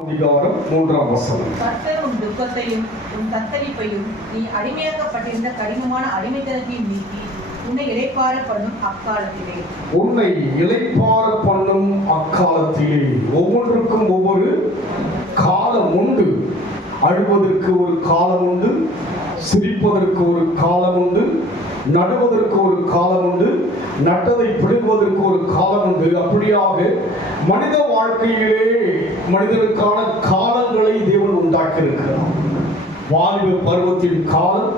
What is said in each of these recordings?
அதிகாரம் 3ஆம் வசனம். கர்த்தர் உன் துக்கத்தையும் உன் தத்தளிப்பையும் நீ அடிமையாக்கப்பட்டிருந்த கடினமான அடிமைத்தனத்தையும் நீக்கி உன்னை இளைப்பாற பண்ணும் அக்காலத்திலே. உன்னை இளைப்பாற பண்ணும் அக்காலத்திலே. ஒவ்வொன்றுக்கும் ஒவ்வொரு காலம் உண்டு. அழுவதற்கு ஒரு காலம் உண்டு, சிரிப்பதற்கு ஒரு காலம் உண்டு, நடுவதற்கு ஒரு காலம் உண்டு, நட்டதை பிடுங்குவதற்கு ஒரு காலம் உண்டு. அப்படியாக மனித வாழ்க்கையிலே மனிதனுக்கான காலங்களை தேவன் உண்டாக்கியிருக்கிறார். வாலிப பருவத்தின் காலம்,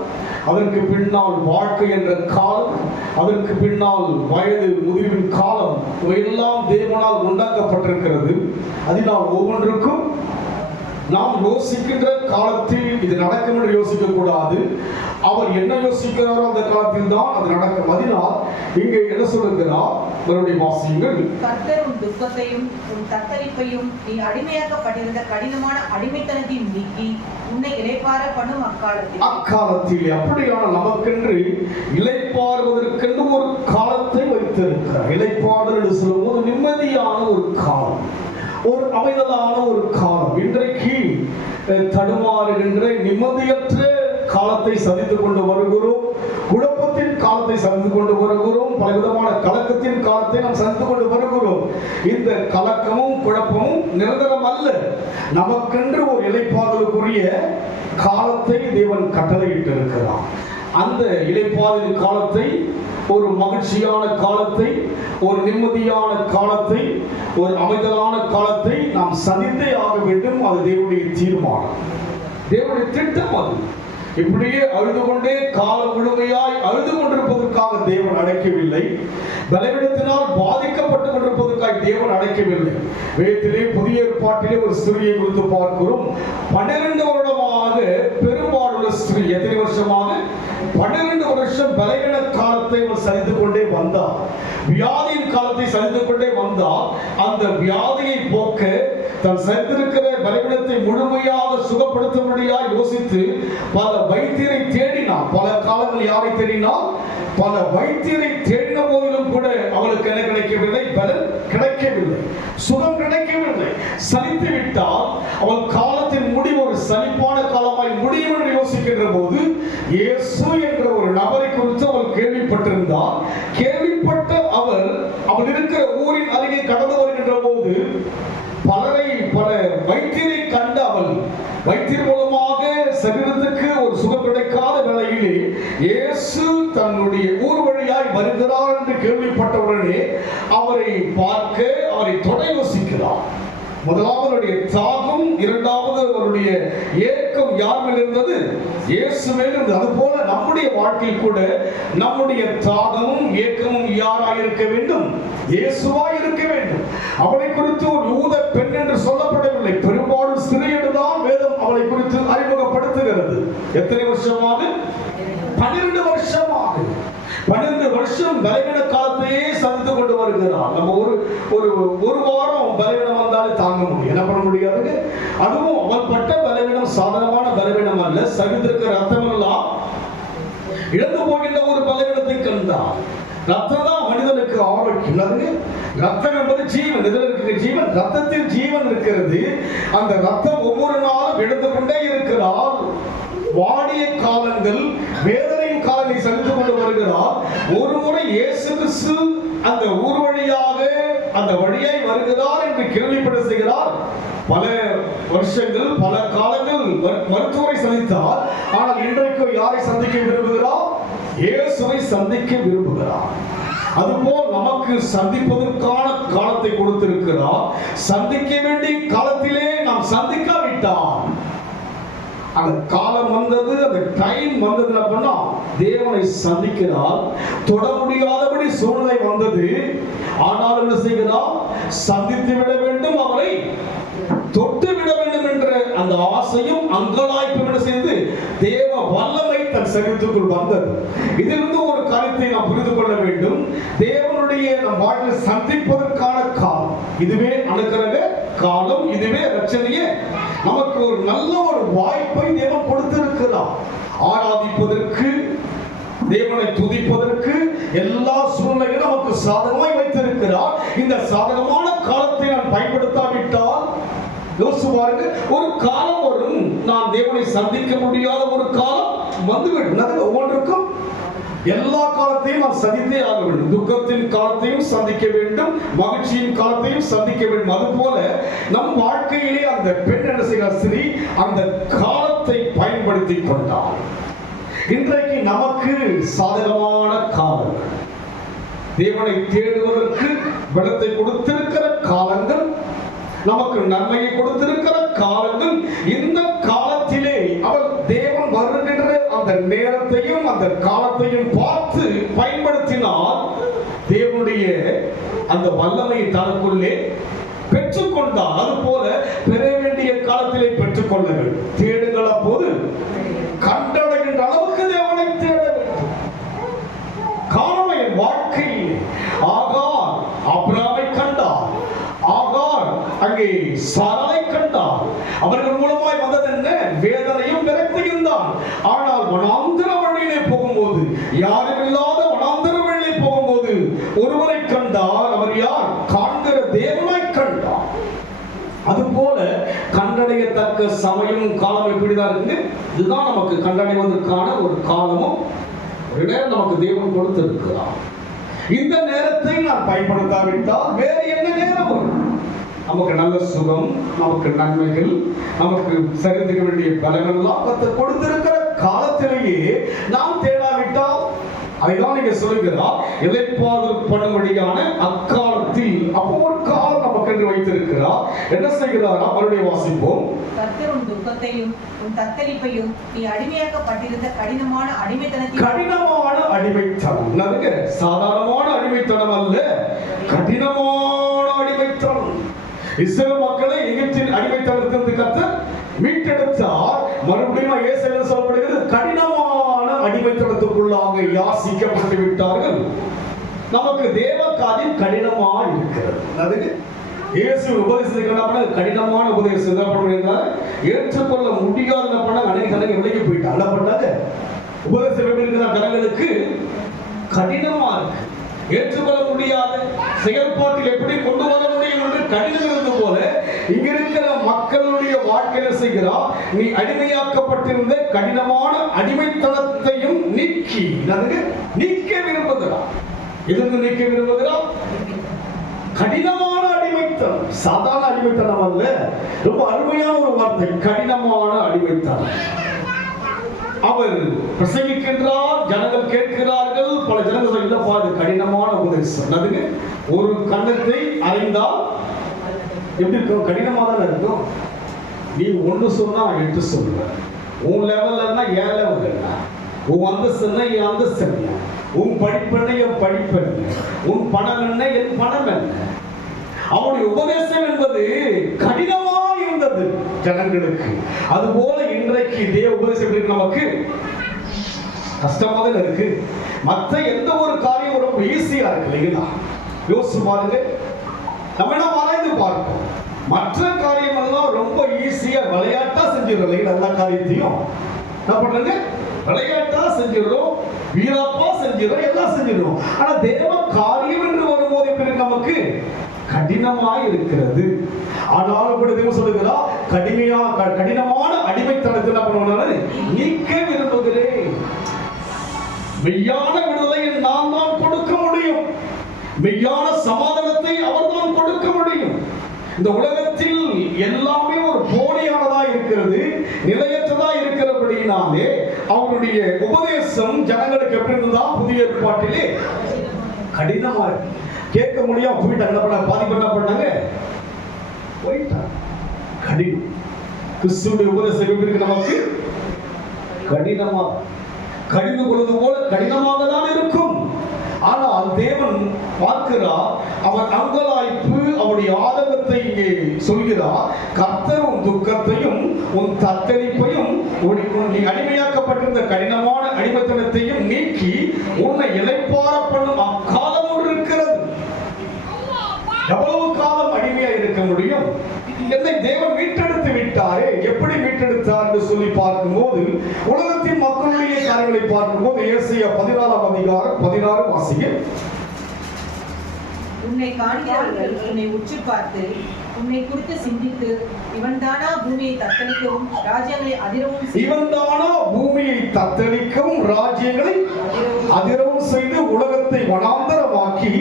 அதற்கு பின்னால் வாழ்க்கை என்ற காலம், அதற்கு பின்னால் வயது முதிர்வின் காலம், இவையெல்லாம் தேவனால் உண்டாக்கப்பட்டிருக்கிறது. அதனால் ஒவ்வொன்றுக்கும் நாம் யோசிக்கின்ற காலத்தில் இது நடக்கும் என்று யோசிக்க கூடாது. அவர் என்ன யோசிக்கிறாரோ அந்த காலத்தில் தான் அது நடக்கும். அதனால் இங்கே என்ன சொல்லுகிறார்? மறுபடியும் வாசியுங்கள். கர்த்தர் உன் துக்கத்தையும் உன் தத்தளிப்பையும் நீ அடிமையாக்கப்பட்டிருந்த கடினமான அடிமைத்தனத்தையும் நீக்கி உன்னை இளைப்பாற பண்ணும் அக்காலத்தில். அக்காலத்தில் அப்படியான நமக்கென்று இளைப்பாறுவதற்கென்று ஒரு காலத்தை வைத்திருக்கிறார். இளைப்பாறுதல் என்று சொல்லும்போது நிம்மதியான ஒரு காலம், ஒரு அமைதலான ஒரு காலம். இன்றைக்கு தடுமாறுகின்ற நிம்மதியற்ற காலத்தை சந்தித்துக் கொண்டு வருகிறோம். குழப்பத்தின் காலத்தை சந்தித்துக் கொண்டு வருகிறோம். பலவிதமான கலக்கத்தின் காலத்தை நாம் சந்தித்துக் கொண்டு வருகிறோம். இந்த கலக்கமும் குழப்பமும் நிரந்தரம் அல்ல. நமக்கென்று ஒரு இளைப்பாறுதலுக்குரிய காலத்தை தேவன் கட்டளையிட்டு இருக்கிறார். அந்த இளைப்பாறுதலின் காலத்தை, ஒரு மகிழ்ச்சியான காலத்தை, ஒரு நிம்மதியான காலத்தை, ஒரு அமைதலான காலத்தை நாம் சந்தித்தே ஆக வேண்டும். அது தேவனுடைய தீர்மானம், தேவனுடைய திட்டம். அது இப்படியே அழுது கொண்டே காலம் முழுமையாய் அழுது கொண்டிருப்பதற்காக தேவன் அழைக்கவில்லை. பலவீனத்தினால் பாதிக்கப்பட்டு கொண்டிருப்பதற்காக தேவன் அழைக்கவில்லை. வேதத்திலே புதிய ஏற்பாட்டிலே ஒரு ஸ்திரியை குறித்து பார்க்கிறோம். 12 வருடமாக பெரும்பாலுள்ள ஸ்திரீ. எத்தனை வருஷமாக? 12 வருஷம் பலவீன காலத்தை அவர் சந்தித்துக் கொண்டே வந்தார். வியாதியின் காலத்தை சந்தித்துக் கொண்டே வந்தார். அந்த வியாதியை போக்க தன் சந்தித்திருக்கிற பலவீனத்தை முழுமையாக சுகப்படுத்தும்படியாக யோசித்து பல வைத்தியரை தேடினார். பல காலங்கள் யாரை தேடினார்? பல வைத்தியரை தேடின போதிலும் கூட அவளுக்கு என்ன கிடைக்கவில்லை? பலன் கிடைக்கவில்லை, சுகம் கிடைக்கவில்லை. சலித்து விட்டால் அவள் காலத்தின் முடிவு ஒரு சலிப்பான காலமாய் முடியும் என்று யோசிக்கின்ற போது இயேசு என்ற ஒரு நபரை குறித்து அவள் கேள்விப்பட்டிருந்தார். கேள்விப்பட்ட அவள் இருக்கிற ஊரின் அருகே கடந்து வருகின்ற போது பல வைத்தியரை கண்ட அவள் வைத்தியர் மூலமாக சரீரத்துக்கு ஒரு சுகம் கிடைக்காத வேளையிலே இயேசு தன்னுடைய ஊர் வழியாய் வருகிறார் என்று கேள்விப்பட்டவுடனே அவரை பார்க்க, அவரை தொட யோசிக்கிறார். முதலாவது அவருடைய தாகம், இரண்டாவது அவருடைய ஏக்கம் யார் மேல் இருந்தது? இயேசு மேல் இருந்தது. அதுபோல நம்முடைய வாழ்க்கையில் கூட நம்முடைய தாகமும் ஏக்கமும் யாராய் இருக்க வேண்டும்? இயேசுவாய் இருக்க வேண்டும். அவளை குறித்து ஒரு யூத பெண் என்று சொல்லப்படவில்லை. பெரும்பாலும் ஸ்திரீ என்றுதான் வேதம் அவளை குறித்து அறிமுகப்படுத்துகிறது. எத்தனை வருஷமாக? 12 வருஷமாக. 12 வருஷம் பலவீன காலத்தையே சந்தித்துக் கொண்டு வருகிறார். நம்ம ஒரு வாரம் பலவீனம் வந்தாலே தாங்க முடியும், என்ன பண்ண முடியாது. அதுவும் அவள் பட்ட பலவீனம் சாதாரணமான பலவீனம் அல்ல. சகித்திருக்கிற ரத்தம் எல்லாம் இழந்து போகின்ற ஒரு பலவீனத்தை கண்டார். ரத்தம் தான் மனிதனுக்கு ஆரோக்கியம். ரத்தம் என்பது ஜீவன். இதில் இருக்கிற ஜீவன், ரத்தத்தில் ஜீவன் இருக்கிறது. அந்த ரத்தம் ஒவ்வொரு நாளும் இழந்து கொண்டே இருக்கிறார். வாடிய காலங்கள், வேதனையின் காலங்களை சந்தித்துக் கொண்டு வருகிறார். ஒரு முறை இயேசு கிறிஸ்து அந்த ஊர் வழியாக அந்த வழியாய் வருகிறார் என்று கேள்விப்பட செய்கிறார். பல வருஷங்கள், பல காலங்கள் மருத்துவரை சந்தித்தார். ஆனால் இன்றைக்கு யாரை சந்திக்க விரும்புகிறார்? இயேசுவை சந்திக்க விரும்புகிறார். அதுபோல் நமக்கு சந்திப்பதற்கான காலத்தை கொடுத்திருக்கிறார். சந்திக்க வேண்டிய காலத்திலே நாம் சந்திக்காவிட்டால், அந்த காலம் வந்தது, அந்த டைம் வந்தது அப்படின்னா தேவனை சந்திக்கிறார். தொட முடியாதபடி சூழ்நிலை வந்தது. ஆனால் என்ன செய்கிறார்? சந்தித்து விட வேண்டும், அவரை தொட்டு விட வேண்டும் என்ற அந்த ஆசையும் அங்கலாய்ப்பும் என்ன செய்து தேவ வல்லமை தன் சரீரத்துக்குள் வந்தது. இதிலிருந்து ஒரு காரியத்தை நாம் புரிந்து கொள்ள வேண்டும். தேவனுடைய நம் வாழ்வில் சந்திப்பதற்கான காலம் இதுவே, அனுக்கிரக காலம் இதுவே, ரட்சணையே. நமக்கு ஒரு நல்ல ஒரு வாய்ப்பை தேவன் கொடுத்திருக்கிறார். ஆராதிப்பதற்கு, தேவனை துதிப்பதற்கு எல்லா சூழ்நிலைகளும் நமக்கு சாதகமாய் வைத்திருக்கிறார். இந்த சாதகமான காலத்தை நான் பயன்படுத்தாவிட்டால் யோசிச்சு பாருங்க, ஒரு காலம் வரும் நான் தேவனை சந்திக்க முடியாத ஒரு காலம் வந்துவிடும். ஒவ்வொன்றுக்கும் எல்லா காலத்தையும் நாம் சந்தித்தே ஆக வேண்டும். துக்கத்தின் காலத்தையும் சந்திக்க வேண்டும், மகிழ்ச்சியின் காலத்தையும் சந்திக்க வேண்டும். அதுபோல நம் வாழ்க்கையிலே அந்த பெண் என்ன செய்கிறார்? ஸ்ரீ அந்த காலத்தை பயன்படுத்தி கொண்டார். இன்றைக்கு நமக்கு சாதகமான காலம், தேவனை தேடுவதற்கு பலத்தை கொடுத்திருக்கிற காலங்கள், நமக்கு நன்மையை கொடுத்திருக்கிற காலங்கள். இந்த காலத்திலே அவர் தேவன் வருகின்ற அந்த நேரத்தையும் அந்த காலத்தையும் பார்த்து பயன்படுத்தினால் தேவனுடைய அந்த வல்லமை தனக்குள்ளே பெற்றுக்கொண்டார். அது போல பெற வேண்டிய காலத்திலே பெற்றுக்கொள்ளுங்கள். தேடுங்கள், அப்போது கண்டடைகின்ற அளவுக்கு தேவனை தேட வேண்டும். காரணம் என் வாழ்க்கையில் ஆகார் ஆபிரகாமை கண்டார், ஆகார் அங்கே சாராளை கண்டார். அவர்கள் மூலமாய் வந்தது என்ன? வேதனையும் விரக்தியும் தான். ஆனால் வனாந்தர வழியிலே போகும்போது, யாரும் இல்லாத வனாந்தர வழியிலே போகும்போது ஒருவரை கண்டார். அவர் யார்? காண்கிற தேவனை கண்டார். அதுபோல கண்டடையத்தக்க சமயம் காலம் எப்படிதான் இருக்கு? இதுதான் நமக்கு கண்டடைவதற்கான ஒரு காலமும் ஒரு நேரம் நமக்கு தேவன் கொடுத்திருக்கிறார். இந்த நேரத்தை நான் பயன்படுத்தாவிட்டால் வேறு என்ன நேரம் வரும்? நமக்கு நல்ல சுகம், நமக்கு நன்மைகள், நமக்கு சரிந்துக்க வேண்டிய பலனெல்லாம் கொடுத்திருக்கிற காலத்திலேயே நாம் தேடாவிட்டால், அதுதான் நீங்க சொல்லுகிறார் இளைப்பாறுதல் பண்ணும்படியான அக்காலத்தில். அப்போ ஒரு காலம் நமக்கு என்று வைத்திருக்கிறார். என்ன செய்கிறார்? அவருடைய வாசிப்போம். கர்த்தர் உன் துக்கத்தையும் உன் தத்தளிப்பையும் நீ அடிமையாக்கப்பட்டிருந்த கடினமான அடிமைத்தனத்தையும். கடினமான அடிமைத்தனம், சாதாரணமான அடிமைத்தனம் அல்ல, கடினமான அடிமைத்தனம். இஸ்ரவேல் மக்களை எகிப்தின் அடிமைத்தனத்திலிருந்து கர்த்தர் மீட்டெடுத்தார். மறுபடியும் ஏசாயாவில் சொல்லப்படுகிறது, கடினமான அடிமைத்தனத்துக்குள்ளாக யாசிக்கப்பட்டு விட்டார்கள். நமக்கு தேவ காரியம் கடினமாக இருக்கிறது. அதுக்கு இயேசு உபதேசத்துக்கு கடினமான உபதேசம் என்ன பண்ணுறாங்க? ஏற்றுக்கொள்ள முடியாத பண்ண அநேக கணக்கு விலகி போயிட்டாங்க. என்ன பண்ணாங்க? உபதேசம் எப்படி இருக்கிற கணங்களுக்கு கடினமா இருக்கு, ஏற்றுக்கொள்ள முடியாத செயல்பாட்டில் எப்படி கொண்டு வர முடியும் என்று கடினம் இருந்தது போல இங்க இருக்கிற மக்களுடைய வாழ்க்கையில செய்கிறா, நீ அடிமையாக்கப்பட்டிருந்த கடினமான அடிமைத்தனத்தையும் நீக்கி நீக்க விரும்புகிறார். எதற்கு நீக்க விரும்புகிறார்? கடினமான அடிமைத்தனம். சாதாரண அடிமைத்தனம் அல்ல, ரொம்ப அருமையான ஒரு வார்த்தை, கடினமான அடிமைத்தனம். அவர் பிரசங்கிக்கின்றார், ஜனங்கள் கேட்கிறார்கள். பல ஜனங்கள் இல்லப்பா அது கடினமான உபதேசம். அதுங்க ஒரு கண்ணத்தை அறிந்தால் எப்படி இருக்கும்? கடினமாக தான் இருக்கும். நீ ஒன்று சொன்னா 8 சொல்லுவ. உன் லெவல்னா என் லெவல் என்ன, உன் அந்தஸ்துன்னா என் அந்தஸ்து என்ன, உன் படிப்பு என்ன என் படிப்பு என்ன, உன் பணம் என்ன என் பணம் என்ன. அவருடைய உபதேசம் என்பது கடினமா இருந்தது ஜனங்களுக்கு. அதுபோல இன்றைக்கு தேவ உபதேசம் நமக்கு கஷ்டமாக இருக்கு. மற்ற எந்த ஒரு காரியம் ரொம்ப ஈஸியா இருக்கு இல்லைங்களா? யோசிச்சு பாருங்க, நம்ம என்ன ஆராய்ந்து பார்ப்போம். மற்ற காரியம் எல்லாம் ரொம்ப ஈஸியா விளையாட்டா செஞ்சிடறோம் இல்லைங்களா? எல்லா காரியத்தையும் என்ன பண்றாங்க? விளையாட்டா செஞ்சிடறோம், வீரப்பா செஞ்சிடறோம், எல்லாம் செஞ்சிடறோம். ஆனா தேவ காரியம் என்று வரும்போது எப்படி நமக்கு கடினமாய் இருக்கிறது. ஆனாலும் கூட தேவன் சொல்லுகிறார், கடினமான அடிமைத்தனத்தை என்ன பண்ணுவாரு? நீக்க விரும்புகிறேன். மெய்யான விடுதலையை நான் தான் கொடுக்க முடியும், மெய்யான சமாதானத்தை அவர் தான் கொடுக்க முடியும். இந்த உலகத்தில் எல்லாமே ஒரு போலியானதா இருக்கிறது, நிலையற்றதா இருக்கிறபடினாலே அவருடைய உபதேசம் ஜனங்களுக்கு எப்படி இருந்ததா? புதிய ஏற்பாட்டிலே கடினமா கேட்க முடியாம போயிட்டாங்க. பாதிப்பு என்ன பண்ணாங்க? போயிட்டாங்க. கடினம். கிறிஸ்துவுடைய உபதேசம் எப்படி இருக்கு? நமக்கு கடினமா, கடிந்து கொள்வது போல கடினமாக தான் இருக்கும். ஆனால் தேவன் பார்க்கிறார், அவர் அங்கலாய்ப்பு, அவருடைய ஆதங்கத்தை இங்கே சொல்கிறார். கர்த்தர் உன் துக்கத்தையும் உன் தத்தளிப்பையும் நீ அடிமையாக்கப்பட்டிருந்த கடினமான அடிமைத்தனத்தையும் நீக்கி உன்னை இளைப்பாற பண்ணும் அக்காலம் ஒன்று இருக்கிறது. எவ்வளவு காலம் அடிமையா இருக்க முடியும்? என்னை தேவன் மீட்டெடுத்து விட்டாரே. எப்படி மீட்டெடுத்தார் என்று சொல்லி பார்க்கும்போது, உலகத்தின் மக்களுடைய காரியங்களை பார்க்கும்போது ஏசாயா 14:16 வாசிங்க. உன்னை காண்கிறவர்கள் உன்னை உற்று பார்த்து உன்னை குறித்து சிந்தித்து இவன்தானா பூமியை தத்தளிக்கவும் ராஜ்யங்களை அதிரவும் இவன்தானா பூமியை தத்தளிக்கவும் ராஜ்யங்களை அதிரவும் செய்து உலகத்தை வனாந்தரமாக்கி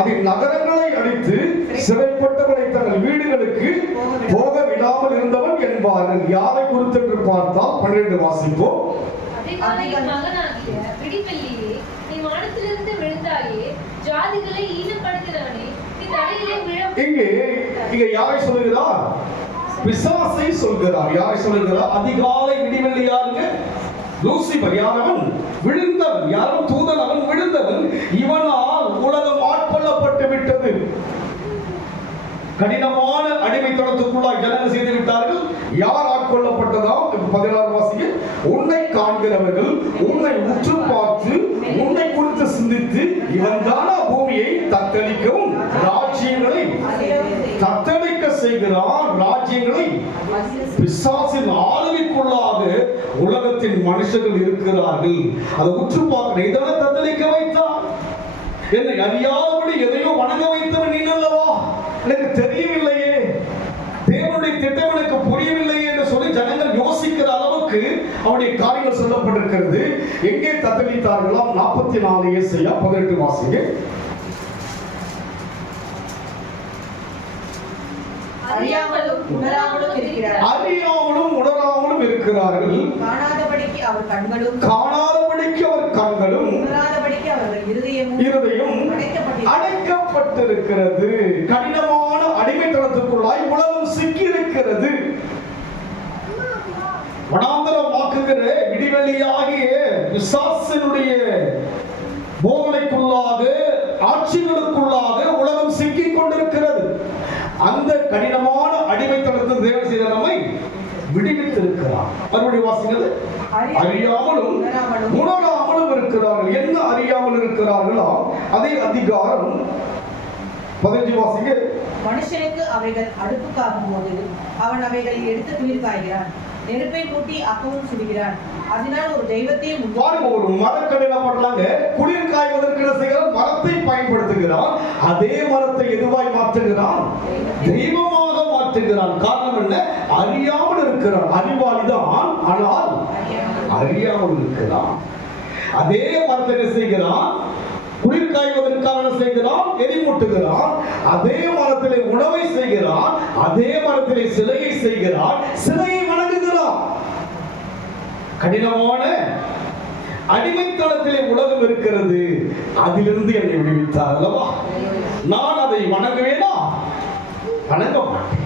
அதன் நகரங்களை அடித்து சிறைப்பட்டவனை தங்கள் வீடுகளுக்கு போக விடாமல் இருந்தவன் என்பார்கள். யாரை குறித்து பார்த்தால் 12 வாசிப்போம். அதிகாலையின் மகனாகிய விடிவெள்ளியே, நீ வானத்திலிருந்து விழுந்தாயே, ஜாதிகளை ஈனப்படுத்தினவனே, நீ தரையிலே இங்கே யாரை சொல்லுகிறார்? பிசாசை சொல்கிறார். யாரை சொல்லுகிறார்? அதிகாலை விடிவெள்ளி யாருங்க? லூசிபர். யாரவன்? விழுந்தவன். யாரும் தூதன், அவன் விழுந்தவன். இவனால் உலகம் ஆட்கொள்ளப்பட்டு விட்டது. கடினமான அடிமைத்தனத்துக்குள்ளாய் ஜனங்கள் செய்து விட்டார்கள். யார் ஆட்கொள்ளப்பட்டதாம்? 16 வாசிக்க, உன்னை காண்கிறவர்கள் உன்னை உற்று பார்த்து உன்னை குறித்து சிந்தித்து இவன் தானா பூமியை தத்தளிக்கவும் ராஜ்யங்களை தத்தளிக்க செய்கிறான். ராஜ்யங்களை பிசாசின் ஆளுமைக்குள்ளாக உலகத்தின் மனுஷர்கள் இருக்கிறார்கள். அதை உற்று பார்க்க இதனை தத்தளிக்க வைத்தான். என்னை அறியாதபடி எதையோ வணங்க வைத்தவன் நீ அல்லவா? எனக்கு தெரியவில்லையே, தேவனுடைய திட்டம் எனக்கு புரியவில்லையே என்று சொல்லி ஜனங்கள் யோசிக்கிற அளவுக்கு அவருடைய காரியங்கள் சொல்லப்பட்டிருக்கிறது. எங்கே தத்தளித்தார்களாம்? 44 ஏசாயா 18 வாசிங்க. அறியாமலும் உணராமலும் இருக்கிறார்கள். காணாதபடிக்கு அவர் கண்களும் உணராதபடிக்கு அவர்கள் இருதயம் அடைக்கப்பட்டிருக்கிறது. கடினமான அடிமைத்தனத்துக்குள்ளாய் உலகம் சிக்கி இருக்கிறது. வனாந்தரமாக்குகிற விடிவெளியாகிய பிசாசினுடைய போதனைக்குள்ளாக ஆட்சிகளுக்குள்ளாக உலகம் சிக்கிக் கொண்டிருக்கிறது. அந்த கடினமான அடிமைத்தனத்தில் தேவன் செய்த நம்மை விடுவித்திருக்கிறார். மறுபடியும் வாசிக்கிறது, அறியாமலும் உணராமலும் இருக்கிறார்கள். என்ன அறியாமல் இருக்கிறார்களா? அதே அதிகாரம் 15 வாசிங்க. மனுஷனுக்கு அவைகள் அடுப்புக்காகும் போது அவன் அவைகளை எடுத்து குளிர் காய்கிறான், நெருப்பை மூட்டி அப்பவும் சுடுகிறான். அதனால் ஒரு தெய்வத்தையும் ஒரு மரக்கடை என்ன பண்ணலாங்க? குளிர் காய்வதற்கு என்ன செய்கிறான்? மரத்தை பயன்படுத்துகிறான். அதே மரத்தை எதுவாய் மாற்றுகிறான்? தெய்வமாக மாற்றுகிறான். காரணம் என்ன? அறியாமல் இருக்கிறான். அறிவாளிதான், ஆனால் அறியாமல் இருக்கிறான். அதே மரத்தை என்ன செய்கிறான்? குளிர் காய்வதற்காக செய்கிறான், எரிமூட்டுகிறான். அதே மரத்திலே உணவை செய்கிறான், அதே மரத்திலே சிலையை செய்கிறான், சிலையை வணங்குகிறான். கடினமான அடிமைத்தனத்திலே உலகம் இருக்கிறது. அதிலிருந்து என்னை விடுவித்தார் அல்லவா? நான் அதை வணங்குவேனா? வணங்க மாட்டேன்.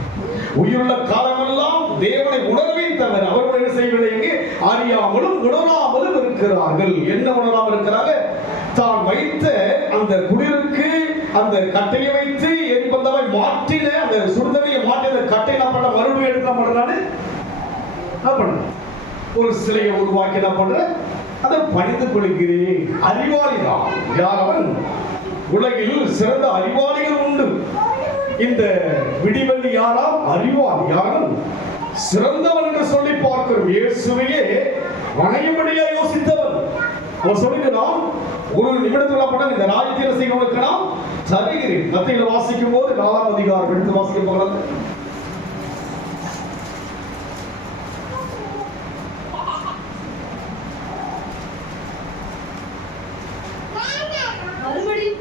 உயிருள்ள காலமெல்லாம் தேவனை உணர்வே தவிர அவர்கள் என்ன செய்வதை அறியாமலும் உணராமலும் இருக்கிறார்கள். என்ன உணராமல் இருக்கிறாங்க? தான் வைத்த அந்த குளிருக்கு அந்த கட்டையை வைத்து எரிபந்தவை மாற்றின, அந்த சுடுதண்ணியை மாற்றின கட்டை என்ன பண்ண மறுபடியும் எடுக்க பண்றாரு? ஒரு சிலையை உருவாக்கி என்ன பண்ற? அதை பணிந்து கொள்கிறேன். அறிவாளிதான். யார் அவன்? உலகில் சிறந்த அறிவாளிகள் உண்டு. இந்த விடிவெள்ளி யாராம்? அறிவாளி. யாரும் சிறந்தவன் என்று சொல்லி பார்க்கிறோம். இயேசுவையே வணங்கும்படியா யோசித்தவன். அவன் சொல்லுகிறான், ஒரு நிமிடத்தில் இந்த ராஜ்யத்தை செய்வதற்கு நாம் தருகிறேன். மத்தியில் வாசிக்கும் போது 4ஆம் அதிகாரம் எடுத்து வாசிக்க போகிறது. மறுபடியும்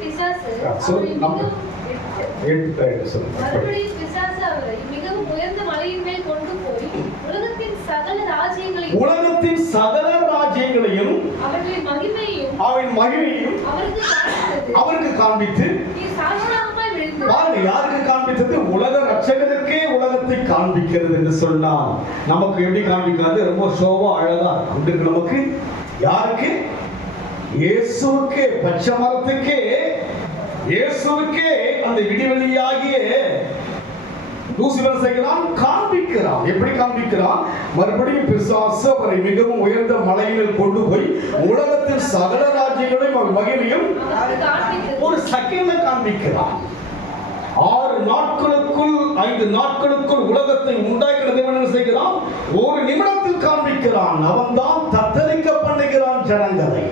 பிசாசு அவரை மிகவும் உயர்ந்த மலையின் மேல் கொண்டு போய் உலகத்தின் சகல ராஜ்யங்களையும் அவர்களின் மகிமையையும் அவருக்கு காண்பித்து பாருங்க, யாருக்கு காண்பித்தது? உலக ரட்சகனுக்கே உலகத்தை காண்பிக்கிறது என்று சொன்னால் நமக்கு எப்படி காண்பிக்கிறது? ரொம்ப சோபா அழகா இருக்கு நமக்கு. யாருக்கு? இயேசுவுக்கே, பச்சை மரத்துக்கே, இயேசுவுக்கே அந்த விடிவெளியாகிய லூசிபர் செய்கிறான், காண்பிக்கிறான். எப்படி காண்பிக்கிறான்? மறுபடியும் பிசாசு அவரை மிகவும் உயர்ந்த மலையில் கொண்டு போய் உலகத்தில் சகல ராஜ்யங்களையும் மகிமையும் ஒரு செகண்ட்ல காண்பிக்கிறான். 6 நாட்களுக்குள் 5 நாட்களுக்குள் உலகத்தை உண்டாக்கின தேவன் என்ன செய்கிறான்? ஒரு நிமிடத்தில் காண்பிக்கிறான். அவன்தான் தத்தளிக்க பண்ணுகிறான் ஜனங்களை.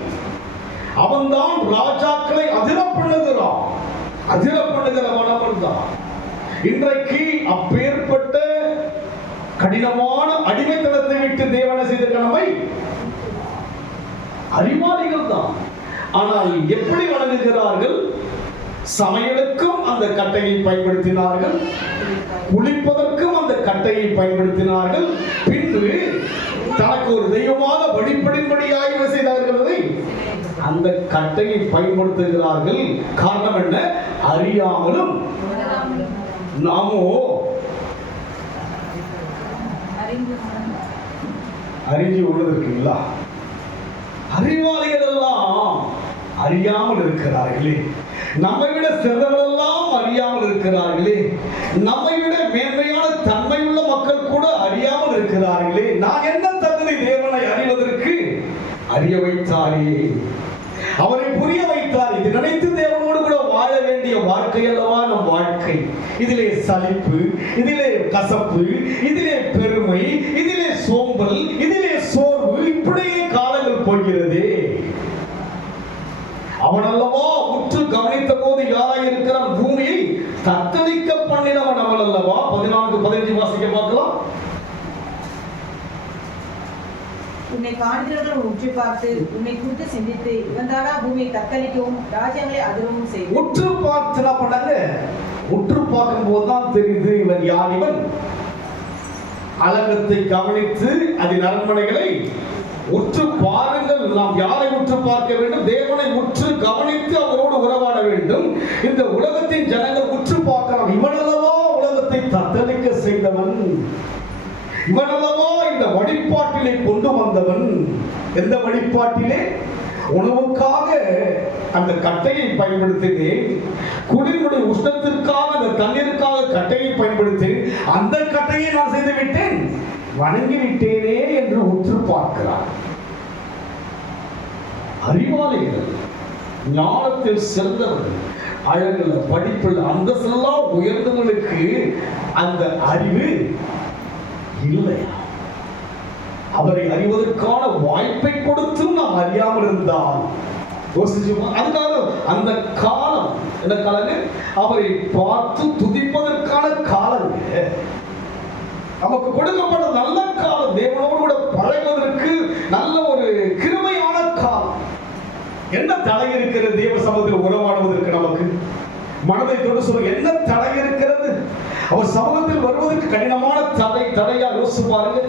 அவன்தான் ராஜாக்களை அதிர பண்ணுகிறான். அதிர பண்ணுகிறவன் அவன்தான். இன்றைக்கு அப்பேற்பட்ட கடினமான அடிமைத்தனத்தை விட்டு தேவனை செய்த கடமை அறிவாளிகள் தான். ஆனால் எப்படி வணங்குகிறார்கள்? சமையலுக்கும் அந்த கட்டையை பயன்படுத்தினார்கள், குளிப்பதற்கும் அந்த கட்டையை பயன்படுத்தினார்கள். பின்பு தனக்கு ஒரு தெய்வமாக வழிபடின்படியாய் செய்தார்கள், அந்த கட்டையை பயன்படுத்துகிறார்கள். காரணம் என்ன? அறியாமலும். நாமோ அறிஞ்சு ஒன்று இருக்குங்களா? அறிவாளிகள் எல்லாம் அறியாமல் இருக்கிறார்களே. நம்மை விட சிறந்தவர்களெல்லாம் அறியாமல் இருக்கிறார்களே. நம்மை விட மேன்மையான தன்மை உள்ள மக்கள் கூட அறியாமல் இருக்கிறார்களே. நான் என்ன தகுதி தேவனை அறிவதற்கு? அறிய வைத்தாரே, அவரை புரிய வைத்தார். இது நினைத்து தேவனோடு கூட வாழ வேண்டிய வாழ்க்கை அல்லவா நம் வாழ்க்கை. இதிலே சலிப்பு, இதிலே கசப்பு, இதிலே பெருமை, இதிலே சோம்பல், இதிலே சோர்வு, இப்படியே காலங்கள் போகிறது. அவன் அல்லவா உற்று கவனித்த போது யாராய் இருக்கிறான்? பூமியை தத்தளிக்க பண்ணினவன் அவன் அல்லவா. 14-15 வாசிக்க பார்க்கலாம். உன்னை காண்கிறவர்கள் உற்று பார்த்து உன்னை குறித்து சிந்தித்து இவன்தானா பூமியை தத்தளிக்கவும் ராஜ்யங்களை அதிரவும் செய்து. உற்று பார்த்து என்ன பண்ணாங்க? உற்று பார்க்கும் போதுதான் தெரியுது இவன் யார். இவன் அலங்கத்தை கவனித்து அதன் அரண்மனைகளை உற்று பாருங்கள். நாம் யாரை உற்று பார்க்க வேண்டும்? தேவனை உற்று கவனித்து அவரோடு உறவாட வேண்டும். இந்த உலகத்தின் ஜனங்கள் உற்று பார்க்கிறான். இவனல்லவா உலகத்தை தத்தளிக்க செய்தவன், இவனல்லவா இந்த வழிபாட்டிலே கொண்டு வந்தவன். எந்த வழிபாட்டிலே? உணவுக்காக அந்த கட்டையை பயன்படுத்தினேன், குளிருடைய உஷ்ணத்திற்காக அந்த தண்ணீருக்காக கட்டையை பயன்படுத்தினேன், அந்த கட்டையை நான் செய்து விட்டேன், வணங்கி விட்டேனே என்று உற்று பார்க்கிறார். அறிவாளிகள், ஞானத்தில் சிறந்தவர்கள், அழகுல படிப்பில் அந்தஸ்தெல்லாம் உயர்ந்தவர்களுக்கு அந்த அறிவு இல்லையா? அவரை அறிவதற்கான வாய்ப்பை கொடுத்தும் நாம் அறியாமல் இருந்தால் அதுக்காக அந்த காலம் என்ன காலங்க? அவரை பார்த்து துதிப்பதற்கான காலம், நமக்கு கொடுக்கப்பட்ட நல்ல காலம், தேவனோடு கூட பழகுவதற்கு நல்ல ஒரு கிருபையான காலம். என்ன தடை இருக்கிறது தேவ சமூகத்தில் உறவாடுவதற்கு? நமக்கு மனதை தொட்டு சொல்ல என்ன தடை இருக்கிறது? அவர் சமூகத்தில் வருவதற்கு கடினமான தடையா யோசிச்சு பாருங்க.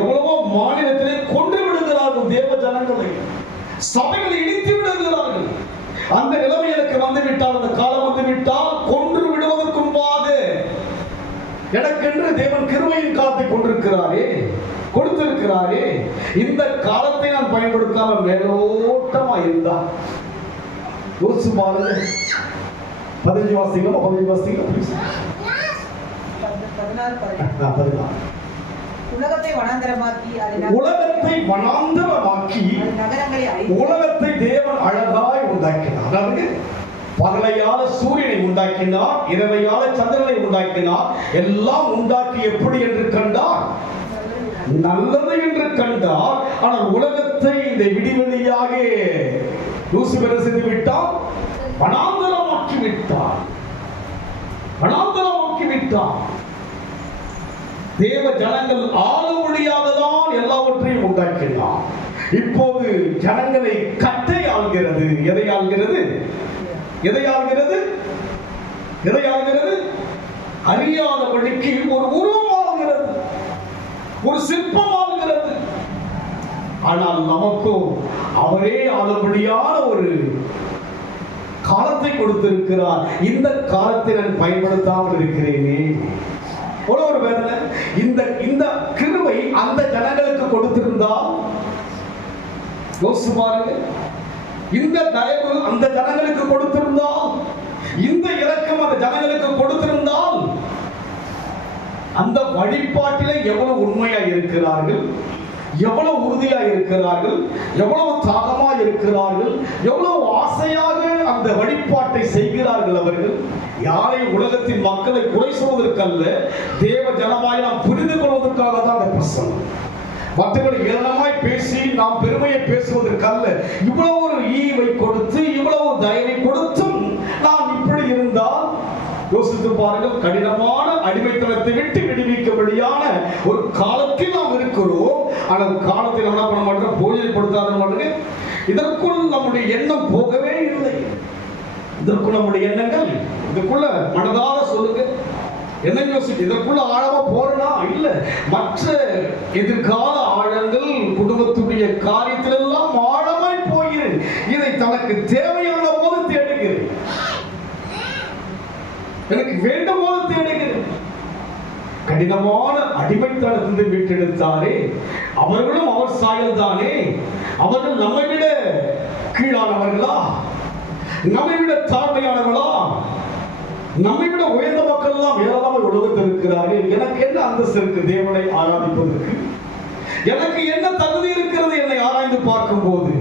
எவ்வளவோ மாநிலத்திலே கொன்று விடுகிறார்கள் தேவ ஜனங்களை, சபைகளை இடித்து விடுகிறார்கள். அந்த நிலைமை எனக்கு வந்து விட்டால், அந்த காலம் வந்து விட்டால், கொன்று விடுவதற்கும்பாக எனக்கென்று தேவன் கிருபையின் காலத்தை கொண்டிருக்கிறாரே, கொடுத்திருக்கிறாரே. இந்த காலத்தை நான் பயன்படுத்தாமல் மேலோட்டமா இருந்தா யோசிச்சு பாருங்க. 15 வாசிக்கலாம், 15 வாசிக்கலாம். 16. உலகத்தை வனாந்தரமாக்கி உலகத்தை தேவன் அழகாய் உண்டாக்கினார். அதாவது பகலையால சூரியனை உண்டாக்கினார், இரவையால சந்திரனை உண்டாக்கினார். எல்லாம் உண்டாக்கி எப்படி என்று கண்டார்? நல்லது என்று கண்டார். ஆனால் உலகத்தை இந்த விடிவெளியாக லூசிபர் செய்து விட்டார், வனாந்தரமாக்கி விட்டார், வனாந்தரமாக்கி விட்டார். தேவ ஜனங்கள் ஆளும்படியாக தான் எல்லாவற்றையும் உண்டாக்கினார். இப்போது ஜனங்களை கட்டை ஆள்கிறது. எதை ஆள்கிறது? எதை ஆள்கிறது? எதை ஆள்கிறது? அறியாதபடிக்கு ஒரு உருவம் ஆள்கிறது, ஒரு சிற்பம் ஆள்கிறது. ஆனால் நமக்கோ அவரே ஆளும்படியான ஒரு காலத்தை கொடுத்திருக்கிறார். இந்த காலத்தை நான் பயன்படுத்தாமல் இருக்கிறேனே, ஒரு வேதனை. இந்த கிருபை அந்த ஜனங்களுக்கு கொடுத்திருந்தால் யோசிச்சு பாருங்க. இந்த தயவு அந்த ஜனங்களுக்கு கொடுத்திருந்தால், இந்த இரக்கம் அந்த ஜனங்களுக்கு கொடுத்திருந்தால், அந்த வழிபாட்டிலே எவ்வளவு உண்மையா இருக்கிறார்கள், எவ்வளவு உறுதியா இருக்கிறார்கள், எவ்வளவு தாகமா இருக்கிறார்கள், எவ்வளவு ஆசையாக அந்த வழிபாட்டை செய்கிறார்கள். அவர்கள் யாரையும் உலகத்தின் மக்களை குறை சொல்வதற்கல்ல, தேவ ஜனமாய் நாம் புரிந்து கொள்வதற்காக தான் அந்த பிரசங்கம். மற்றவர்களை ஏளனமாய் பேசி நாம் பெருமையை பேசுவதற்கல்ல. இவ்வளவு ஒரு ஈவை கொடுத்து, இவ்வளவு தயவை கொடுத்தும் நாம் இப்படி இருந்தால் யோசித்து பாருங்கள். கடினமான அடிமைத்தனத்தை விட்டு விடுவிக்கும்படியா அப்படியான ஒரு காலத்தில் நாம் இருக்கிறோம். ஆனால் காலத்தில் என்ன பண்ண மாட்டோம், போஜனைப்படுத்தாத மாட்டோம். இதற்குள் நம்முடைய எண்ணம் போகவே இல்லை. இதற்குள் நம்முடைய எண்ணங்கள் இதுக்குள்ள மனதார சொல்லுங்க, என்ன யோசிச்சு இதற்குள்ள ஆழமா போறனா இல்ல, மற்ற எதிர்கால ஆழங்கள் குடும்பத்துடைய காரியத்திலெல்லாம் ஆழமாய் போகிறேன். இதை தனக்கு தேவையான போது தேடுகிறேன், எனக்கு வேண்டும் போது தேடுகிறேன். கடினமான அடிமைத்தனத்திலிருந்து மீட்டெடுத்தாரே, அவர்களும் அவர் சாயல் தானே. அவர்கள் நம்மை விட கீழானவர்களா, நம்மை விட தாழ்மையானவர்களா, நம்மை விட உயர்ந்த மக்கள் எல்லாம் ஏராளமாக உலகத்தில் இருக்கிறார்கள். எனக்கு என்ன அந்தஸ்து இருக்கு தேவனை ஆராதிப்பதற்கு? எனக்கு என்ன தகுதி இருக்கிறது என்னை ஆராய்ந்து பார்க்கும் போது?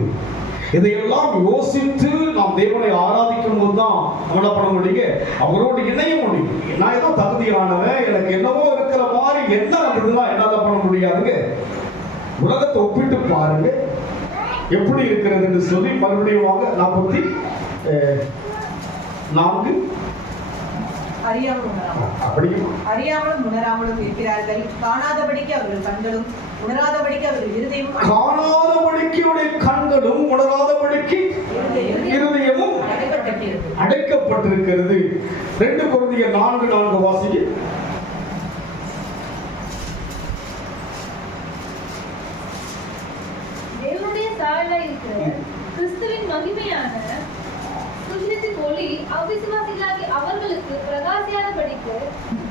இதையெல்லாம் யோசித்து நாம் தேவனை ஆராதிக்கும் போது தான் என்ன பண்ண முடியும், அவரோடு இணைய முடியும். நான் ஏதோ தகுதியானவன், எனக்கு என்னவோ இருக்கிற மாதிரி என்ன நடந்ததுன்னா என்னால பண்ண முடியாதுங்க. உலகத்தை ஒப்பிட்டு பாருங்க எப்படி இருக்கிறது என்று சொல்லி மறுபடியும் வாங்க 44 அறியாமலும் உணராமலும் இருக்கிறார்கள். காணாதபடிக்கு அவர்கள் கண்களும் உணராதபடிக்கு அவர்கள் இருதயமும் உணராதபடிக்கு இருதயமும் அடைக்கப்பட்டிருக்கிறது. 2 கொரிந்தியர் 4:4 வாசிங்க. தேவனுடைய சாயலாய் இருக்கிற கிறிஸ்துவின் மகிமையான சுவிசேஷத்தின் ஒளி அவிசுவாசிகளாகிய அவர்களுக்கு பிரகாசியாதபடிக்கு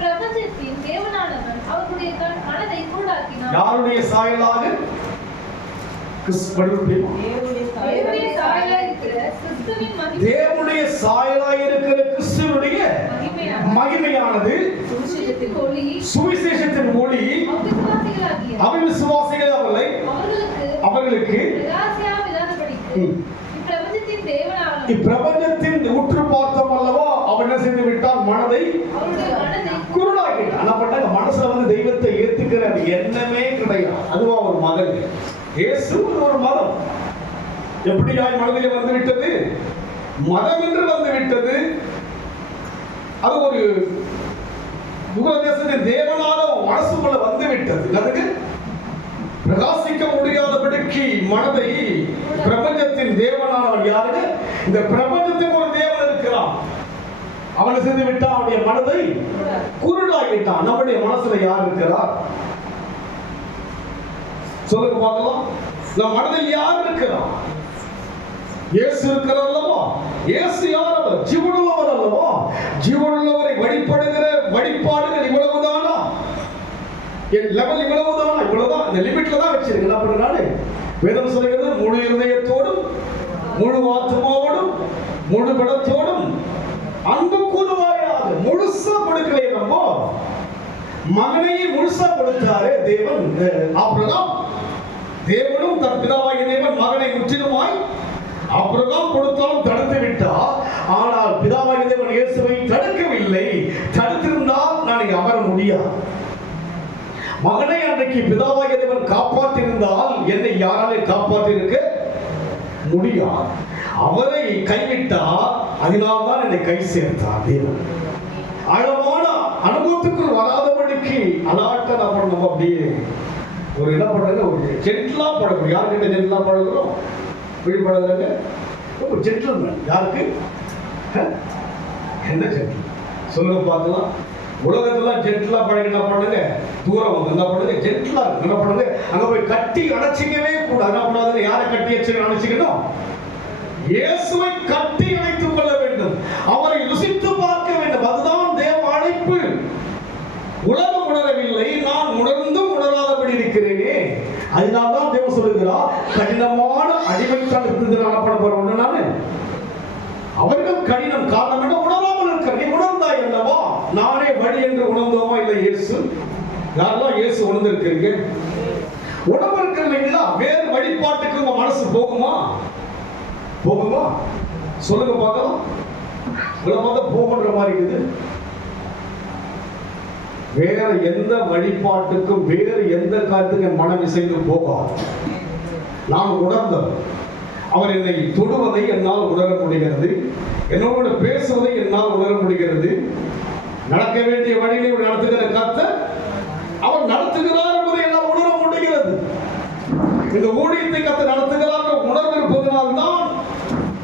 பிரபஞ்சத்தின் தேவனானவன் அவர்களுடைய மனதை குருடாக்கினார். யாருடைய சாயலாக? தேவனுடைய சாயலாய் இருக்கிற கிறிஸ்துவினுடைய மகிமையானது சுவிசேஷத்தின் ஒளி அவிசுவாசிகள் அவர்களுக்கு இப்பிரபஞ்சத்தின் உற்று பார்த்தோம் அல்லவா, அவன் என்ன செய்து விட்டான், மனதை குருடாக்கிட்டான். என்ன பண்ணாங்க, மனசுல வந்து தெய்வத்தை ஏத்துக்கிற அது எண்ணமே கிடையாது. அதுவா ஒரு மதம், இயேசு ஒரு மதம். எப்படியாய் மனதிலே வந்து விட்டது, மதம் என்று வந்து விட்டது. அது ஒரு தூரதேசத்தின் தேவனாலும் மனசுக்குள்ள வந்து விட்டது. அதுக்கு பிரகாசிக்க முடியாதபடிக்கு மனதை பிரபஞ்சத்தின் தேவனானவன் யாரு? இந்த பிரபஞ்சத்துக்கு ஒரு தேவன் இருக்கிறான். அவனை செய்து விட்டான், அவனுடைய மனதை குருடாக்கிட்டான். நம்முடைய மனசுல யார் இருக்கிறார் சொல்லுங்க பார்க்கலாம். நம் மனதில் யார் இருக்கிறார்? இயேசு இருக்கிறார் அல்லவா? இயேசு யார்? அவர் ஜீவனுள்ளவர் அல்லவா? ஜீவனுள்ளவரை வழிபடுகிற வழிபாடுகள் இவ்வளவுதானா? என் லெவல் இவ்வளவுதானா? இவ்வளவுதான், இந்த லிமிட்ல தான் வச்சிருக்கேன். என்ன பண்ணுறாரு வேதம் சொல்கிறது, முழு இருதயத்தோடும் முழு ஆத்மாவோடும் முழு பலத்தோடும் அன்பு கூறுவாயாக. முழுசா கொடுக்கலையே, நம்ம மகனையே முழுசா கொடுத்தாரு தேவன். ஆபிரகாம், தேவனும் தன் பிதாவாகிய தேவன் மகனை முற்றிலுமாய் ஆபிரகாம் கொடுத்தாலும் தடுத்து விட்டார். ஆனால் பிதாவாகிய தேவன் இயேசுவை தடுக்கவில்லை. தடுத்திருந்தால் நான் இங்கே அமர முடியாது. மகனை அன்றைக்கு பிதாவாகிய தேவன் காப்பாற்றிருந்தால் என்னை யாராலே காப்பாற்றிருக்க முடியாது. அவரை கைவிட்டார், அதனால்தான் என்னை கை சேர்த்தார் தேவன். ஆழமான அனுபவத்துக்குள் வராதபடிக்கு அலாட்ட நம்ம அப்படியே ஒரு என்ன பண்றது, ஒரு ஜென்ட்லா பழகும். யாருக்கிட்ட ஜென்ட்லா பழகுறோம்? விழிப்பழகுறாங்க ஒரு ஜென்டில்மேன். யாருக்கு? என்ன ஜென்டில் சொல்லுங்க பார்க்கலாம். உலகத்துல ஜென்டிலா பழகி என்ன பண்ணுங்க, தூரம் வந்து என்ன பண்ணுங்க, ஜென்டிலா என்ன பண்ணுங்க, அங்க போய் கட்டி அணைச்சிக்கவே கூடாது. என்ன பண்ணாதுங்க, யாரை கட்டி அணைச்சிக்கணும்? இயேசுவை கட்டி அணைத்துக் கொள்ள வேண்டும், அவரை ருசித்து பார்க்க வேண்டும். அதுதான் தேவ அழைப்பு. உலகம் உணரவில்லை, நான் உணர்ந்தும் உணராதபடி இருக்கிறேனே. அதனால்தான் தேவன் சொல்லுகிறார், கடினமான அடிமைத்தனத்திலிருந்து நான் பண்ண போறேன். நானு அவர்கள் கடினம் காரணம் என்ன, உணராமல் இருக்க. நீ உணர்ந்தாய் அல்லவா? நானே வழி என்று உணர்ந்தோமா? இல்லை இயேசு. யாரெல்லாம் இயேசு உணர்ந்திருக்கிறீங்க? உணர்வு இருக்கிறீங்களா? வேறு வழிபாட்டுக்கு உங்க மனசு போகுமா? போகுமா? சொல்லுங்க பார்க்கலாம். இவ்வளவு பார்த்தா போகின்ற மாதிரி இருக்குது. வேற எந்த வழிபாட்டுக்கும் வேறு எந்த காரியத்துக்கும் மனம் இசைந்து போகாது. நான் உணர்ந்தேன். அவர் என்னை தொடுவதை என்னால் உணர முடிகிறது, என்னோட பேசுவதை என்னால் உணர முடிகிறது. நடக்க வேண்டிய வழியில் நடத்துகிற கர்த்தர் அவர் நடத்துகிறார் என்பதை எல்லாம் உணர முடிகிறது. இந்த ஊழியத்தை கர்த்தர் நடத்துகிறார் உணர்வு இருப்பதனால்தான்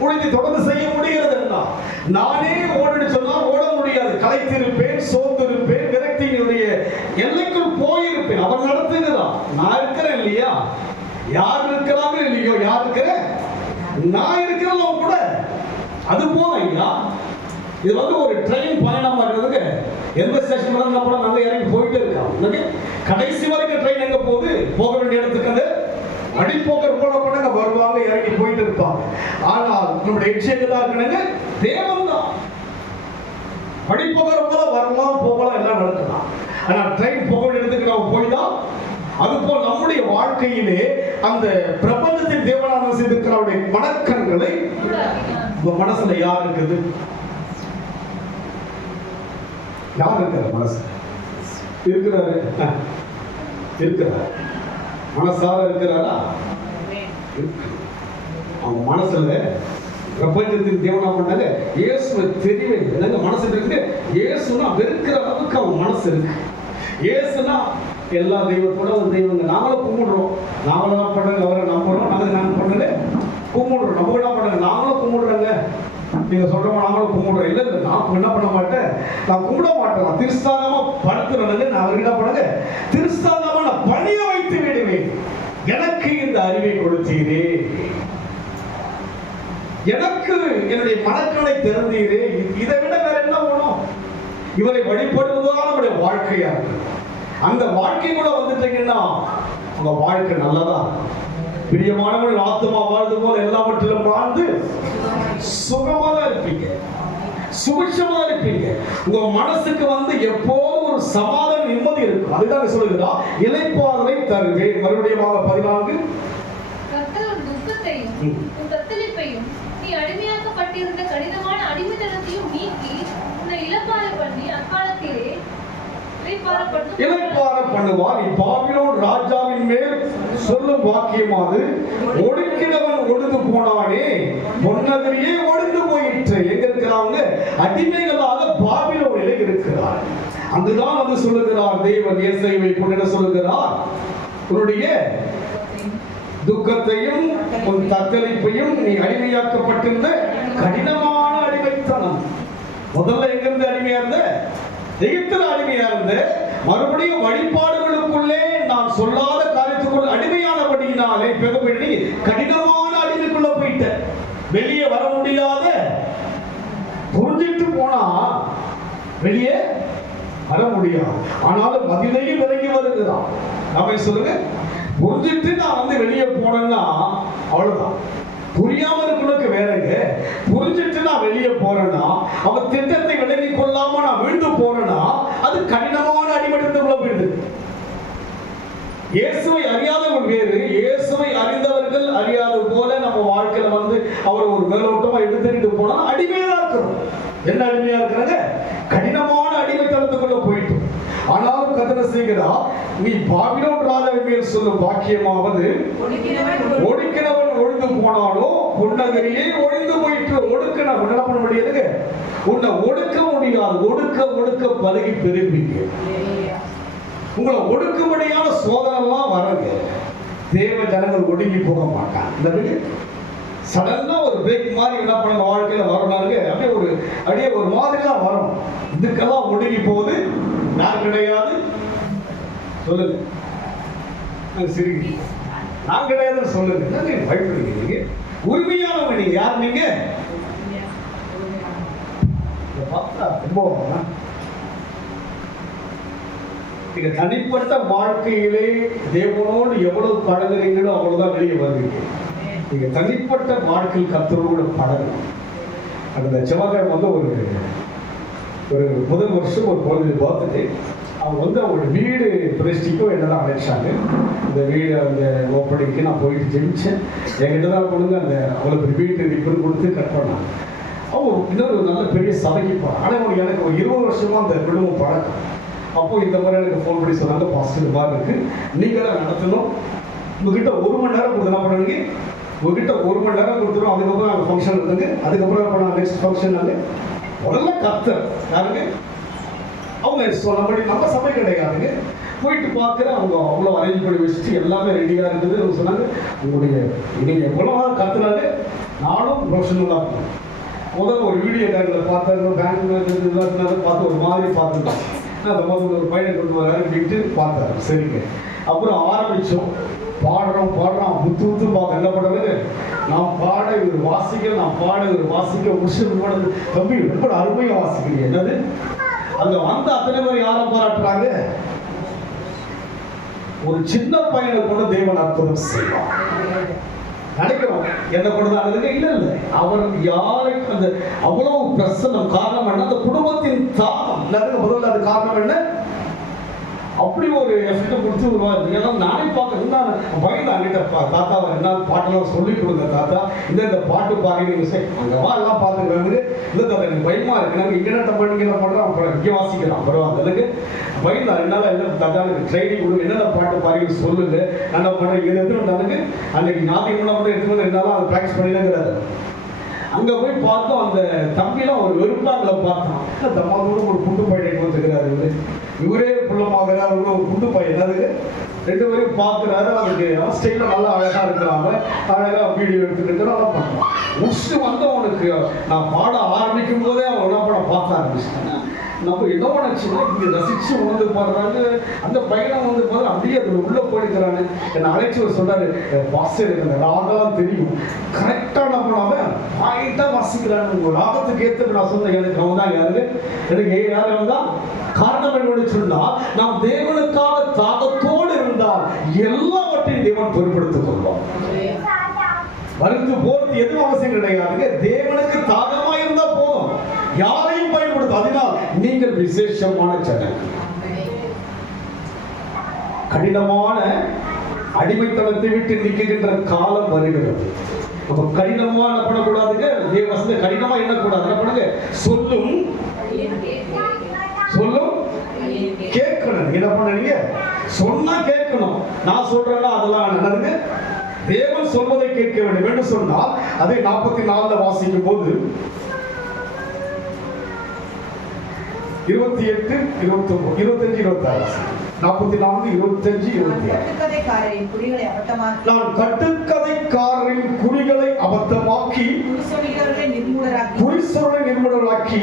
ஊழியத்தை தொடர்ந்து செய்ய முடிகிறது. என்றால் நானே ஓடிட்டு சொன்னால் ஓட முடியாது. களைத்திருப்பேன், சோர்ந்திருப்பேன், விரக்தியினுடைய எல்லைக்குள் போயிருப்பேன். அவர் நடத்துகிறார். நான் இருக்கிறேன் இல்லையா? யார் இருக்கிறாங்க இல்லையோ, யார் இருக்கிற நான் இருக்கிறோம் கூட. அது போல ஐயா, இது ஒரு ட்ரெயின் பயணமா இருக்கிறதுக்கு எந்த ஸ்டேஷன் வர கூட நாங்க இறங்கி போயிட்டே இருக்கோம். கடைசி வரைக்கும் ட்ரெயின் எங்க போகுது? போக வேண்டிய இடத்துக்கு அந்த அடிப்போக்கர் போல பண்ணங்க வருவாங்க, இறங்கி போயிட்டு இருப்பாங்க. ஆனால் நம்முடைய எச்சரிக்கை தான் இருக்கணுங்க, தேவன் தான். அடிப்போக்கர் போல வரலாம் போகலாம் எல்லாம் நடக்கலாம். ஆனா ட்ரெயின் போக வேண்டிய இடத்துக்கு நம்ம போய்தான். அதுபோல் நம்முடைய வாழ்க்கையிலே அந்த பிரபஞ்சத்தின் தேவனான செய்திருக்கிறவருடைய மனக்கண்களை மனசுல யார் இருக்குது? யார் இருக்கிற மனசு இருக்கிறாரு? இருக்கிறார். மனசார இருக்கிறாரா? அவங்க மனசுல பிரபஞ்சத்தின் தேவனா பண்ணாங்க. இயேசுவை தெரியவே இல்லை. மனசு இருக்கு. இயேசுனா வெறுக்கிற அளவுக்கு அவங்க மனசு இருக்கு. இயேசுனா எல்லா தெய்வத்தோட ஒரு தெய்வங்க நாங்களும் கும்பிடுறோம். நாங்களும் என்ன பண்ணுங்க, அவரை நம்புறோம். நாங்கள் பண்ணுங்க கும்பிடுறோம். நம்ம என்ன பண்ணுங்க, நாங்களும் கும்பிடுறோங்க. நீங்க சொல்றோம் நாங்களும் கும்பிடுறோம். இல்லை இல்லை, நான் என்ன பண்ண மாட்டேன், நான் கும்பிட மாட்டேன். நான் திருஸ்தானமா படுத்துறது. நான் அவருக்கு என்ன பண்ணுங்க, திருஸ்தானமா நான் பணிய வைத்து விடுவேன். எனக்கு இந்த அறிவை கொடுத்தீரே, எனக்கு என்னுடைய மனக்கணை திறந்தீரே. இதை விட வேற என்ன வேணும்? இவரை வழிபடுவதுதான் நம்முடைய வாழ்க்கையா இருக்கு. அந்த வாழ்க்கை கூட வந்துட்டீங்கன்னா உங்க வாழ்க்கை நல்லதா. பிரியமானவர்கள் ஆத்மா வாழ்ந்து போல எல்லாவற்றிலும் வாழ்ந்து சுகமா தான் இருப்பீங்க, சுபிட்சமா இருப்பீங்க. உங்க மனசுக்கு எப்போதும் ஒரு சமாதான நிம்மதி இருக்கும். அதுதான் சொல்லுகிறா, இளைப்பாறுதலை தருவேன். மறுபடியும் 14 கர்த்தர் துக்கத்தையும் உன் தத்தளிப்பையும் நீ அடிமையாக்கப்பட்டிருந்த கடினமான அடிமைத்தனத்தையும் நீக்கி உன்னை இளைப்பாற பண்ணி அக்காலத்திலே இளைப்பாற பண்ணுவார். பாபிலோன் ராஜாவின் மேல் சொல்லும் வாக்கியமாது, ஒடுக்கினவன் ஒடுந்து போனானே, பொன்னகரியே ஒடுந்து போயிற்று. எங்க இருக்கிறாங்க? அடிமைகளாக பாபிலோனிலே இருக்கிறார். அங்குதான் சொல்லுகிறார் தேவன் இயேசுவை கொண்டு சொல்லுகிறார், உன்னுடைய துக்கத்தையும் உன் தத்தளிப்பையும் நீ அடிமையாக்கப்பட்டிருந்த கடினமான அடிமைத்தனம். முதல்ல எங்கிருந்து அடிமையா இருந்த? எகிப்தில் அடிமையா இருந்த. மறுபடியும் வழிபாடுகளுக்குள்ளே நான் சொல்லாத காரியத்துக்குள் அடிமையானபடியினாலே பெரும்படி கடினமான அடிமைக்குள்ள போயிட்ட. வெளியே வர முடியாத, புரிஞ்சிட்டு போனா வெளியே வர முடியாது. ஆனாலும் மதிலையும் விலகி வருகிறான். நாம சொல்லுங்க, புரிஞ்சிட்டு நான் வெளியே போனேன்னா அவ்வளவுதான். புரியாம இருக்கிறதுக்கு வேறங்க. புரிஞ்சிட்டு நான் வெளியே போறேன்னா, அவன் திட்டத்தை விலகி கொள்ளாம நான் விழுந்து போறேன்னா, அது கடினமான அடிமட்டத்துக்குள்ள போயிடுது. இயேசுவை அறியாதவர்கள் வேறு, இயேசுவை அறிந்தவர்கள் அறியாது போல நம்ம வாழ்க்கையில அவர் ஒரு மேலோட்டமா எடுத்துட்டு போனா அடிமையா இருக்கிறோம். என்ன அடிமையா இருக்கிறாங்க? கடினமான அடிமைத்தனத்துக்குள்ள போயிட்டு. ஆனாலும் கர்த்தர் செய்கிறா, நீ பாபிலோன் ராஜாவின் மேல் சொல்லும் வாக்கியமாவது, ஒடுக்கினவன் ஒழிந்து போனாலோ பொன்னகரியே ஒழிந்து போயிட்டு. ஒடுக்கினவன் என்ன பண்ண முடியாது? உன்னை ஒடுக்க முடியாது. ஒடுக்க ஒடுக்க பழகி பெரும்பிங்க. உங்களை ஒடுக்கும்படியான சோதனை எல்லாம் வரங்க. தேவ ஜனங்கள் ஒடுங்கி போக மாட்டாங்க. சடனா ஒரு பிரேக் மாதிரி என்ன பண்ண வாழ்க்கையில வரணுங்க. அப்படியே ஒரு மாதிரி தான் வரும். இதுக்கெல்லாம் ஒடுங்கி போகுது நான் கிடையாது. சொல்லுங்க, சரி நான் கிடையாதுன்னு சொல்லுங்க. பயப்படுறீங்க. நீங்க உரிமையானவங்க. நீங்க யார்? நீங்க நீங்க தனிப்பட்ட வாழ்க்கையிலே தேவனோடு எவ்வளவு பழகுறீங்களோ அவ்வளவுதான் வெளியே வருவீங்க. நீங்க தனிப்பட்ட வாழ்க்கையில் கர்த்தரோடு பழகணும். அந்த செவ்வாய்க்கிழமை ஒரு முதல் வருஷம் ஒரு குழந்தை பார்த்துட்டு அவங்க அவங்களோட வீடு பிரதிஷ்டிக்கும் என்னதான் அழைச்சாங்க. இந்த வீடு அந்த ஓப்பனிங்க்கு நான் போயிட்டு ஜெயிச்சேன். என்கிட்ட தான் கொடுங்க அந்த அவளுக்கு வீட்டு ரிப்பன் கொடுத்து கட் பண்ணாங்க. அவங்க இன்னொரு நல்ல பெரிய சபைக்கு போனாங்க. ஆனால் எனக்கு ஒரு 20 வருஷமா அந்த குடும்பம் பழக்கம். அப்போ இந்த மாதிரி எனக்கு ஃபோன் பண்ணி சொன்னாங்க, பாசிட்டிவ் மாதிரி இருக்கு, நீங்க தான் நடத்தணும். உங்ககிட்ட 1 மணி நேரம் கொடுத்து என்ன பண்ணுவீங்க? உங்ககிட்ட 1 மணி நேரம் கொடுத்துரும். அதுக்கப்புறம் நாங்கள் ஃபங்க்ஷன் இருக்குங்க. அதுக்கப்புறம் இப்போ நான் நெக்ஸ்ட் ஃபங்க்ஷன் நாங்கள் முதல்ல கர்த்தர் யாருங்க? அவங்க சொன்னபடி நம்ம சபை கிடையாதுங்க. போயிட்டு பார்க்குறேன், அவங்க அவ்வளோ அரேஞ்ச் பண்ணி வச்சுட்டு எல்லாமே ரெடியாக இருக்குது. அவங்க சொன்னாங்க, உங்களுடைய நீங்கள் எவ்வளோ நாள் கற்றுனாங்க, நானும் ப்ரொஃபஷனலாக இருக்கேன். முதல்ல ஒரு வீடியோ டேங்கில் பார்த்தேன், பேங்க் பார்த்து ஒரு மாதிரி பார்த்துட்டேன். அந்த மாதிரி ஒரு பையனை கொண்டு வராரு அப்படின்ட்டு பார்த்தாரு. சரிங்க, அப்புறம் ஆரம்பித்தோம். பாடுறோம் புத்து பார்க்க என்ன பண்ணுறது, நான் பாட இவர் வாசிக்க, நான் பாட இவர் வாசிக்க, முஸ்லிம் பாடுறது தம்பி ரொம்ப அருமையாக வாசிக்கிறீங்க. என்னது அங்கே வந்த அத்தனை பேர் யாரை பாராட்டுறாங்க? ஒரு சின்ன பையனை கூட தேவன் அற்புதம் செய்வார். நினைக்கிறோம் என்ன பண்ணுறாங்க, இல்லை அவர் யாருக்கு அந்த அவ்வளவு பிரசன்னம். காரணம் என்ன? அந்த குடும்பத்தின் தாகம். முதல்ல அது காரணம் என்ன? அப்படி ஒரு எஃபெக்ட் கொடுத்து வருவார். ஏன்னா நானே பார்க்க பயந்து அங்கிட்ட தாத்தா என்ன பாட்டெல்லாம் சொல்லி கொடுங்க தாத்தா, இந்த பாட்டு பாருங்க, நீங்கள் அங்கே வா எல்லாம் பார்த்துக்கிறாங்க. இல்லை தாத்தா எனக்கு பயமாக இருக்கு, நாங்கள் இன்டர்நெட்டை பண்ணி என்ன பண்ணுறோம், அப்புறம் இங்கே வாசிக்கிறோம் பரவாயில்ல. எனக்கு பயந்து என்னால் என்ன தாத்தா எனக்கு ட்ரைனிங் கொடுங்க, என்னென்ன பாட்டு பாருங்க சொல்லுங்க, நான் என்ன பண்ணுறேன். இது எடுத்துட்டு அன்னைக்கு ஞாபகம் மட்டும் எடுத்துட்டு என்னால் அதை ப்ராக்டிஸ் பண்ணிடுங்கிறாரு. அங்கே போய் பார்த்தோம், அந்த தம்பிலாம் ஒரு வெறுப்பாங்கில் பார்த்தான். தம்மாவோட ஒரு குண்டு பையன் வந்துக்கிறாரு. இவரே புள்ளமாகிறார், ஒரு குண்டு பையன். என்னது 2 பேரும் பார்க்குறாரு. அதுக்கு ஸ்டைலில் நல்லா அழகாக இருக்கிறாங்க, அழகாக வீடியோ எடுத்துட்டு இருக்கிறோம், நல்லா பண்ணுவான். முடிச்சுட்டு வந்தவனுக்கு நான் பாட ஆரம்பிக்கும் போதே அவன் என்ன பண்ண பார்க்க ஆரம்பிச்சிட்டாங்க. நம்ம என்ன நினச்சின்னா இங்கே ரசித்து உணர்ந்து பாடுறாங்க. அந்த பையனை வந்து பாரு அப்படியே அதில் உள்ளே போயிருக்கிறான்னு என்னை அழைச்சி சொல்கிறாரு, பாஸ்டர் எனக்கு அந்த ராகலாம் தெரியும், கரெக்டாக நம்ம பாயிண்டாக வாசிக்கிறான்னு. உங்கள் ராகத்துக்கு ஏற்ற நான் சொன்னேன், எனக்கு அவன் தான் யாரு, எனக்கு யார் வந்தால் காரணம் என்னன்னு சொன்னால், நாம் தேவனுக்காக தாகத்தோடு இருந்தால் எல்லாவற்றையும் தேவன் பொருட்படுத்திக் கொள்வார். மருந்து போறது எதுவும் அவசியம் கிடையாதுங்க. தேவனுக்கு தாகமா இருந்தா போதும், யாரையும் பயன்படுத்தும். அதனால் நீங்கள் விசேஷமான ஜனம். கடினமான அடிமைத்தனத்தை விட்டு நீக்குகின்ற காலம் வருகிறது. அப்ப கடினமா என்ன பண்ணக்கூடாதுங்க, தேவசன கடினமா எண்ணக்கூடாது. என்ன பண்ணுங்க, சொல்லும் கேட்கணும். என்ன பண்ணுங்க, சொன்னா கேட்கணும். நான் சொல்றேன்னா அதெல்லாம் நடந்து தேவன் சொல்வதை கேட்க வேண்டும் என்று சொன்னால், அதை 44 வாசிக்கும் போது 28, 29, 25, 26, 44, 25, 26. நான் கட்டுக்கதைக்காரரின் குறிகளை அபத்தமாக்கி குறிசொல்லை நிர்மூலராக்கி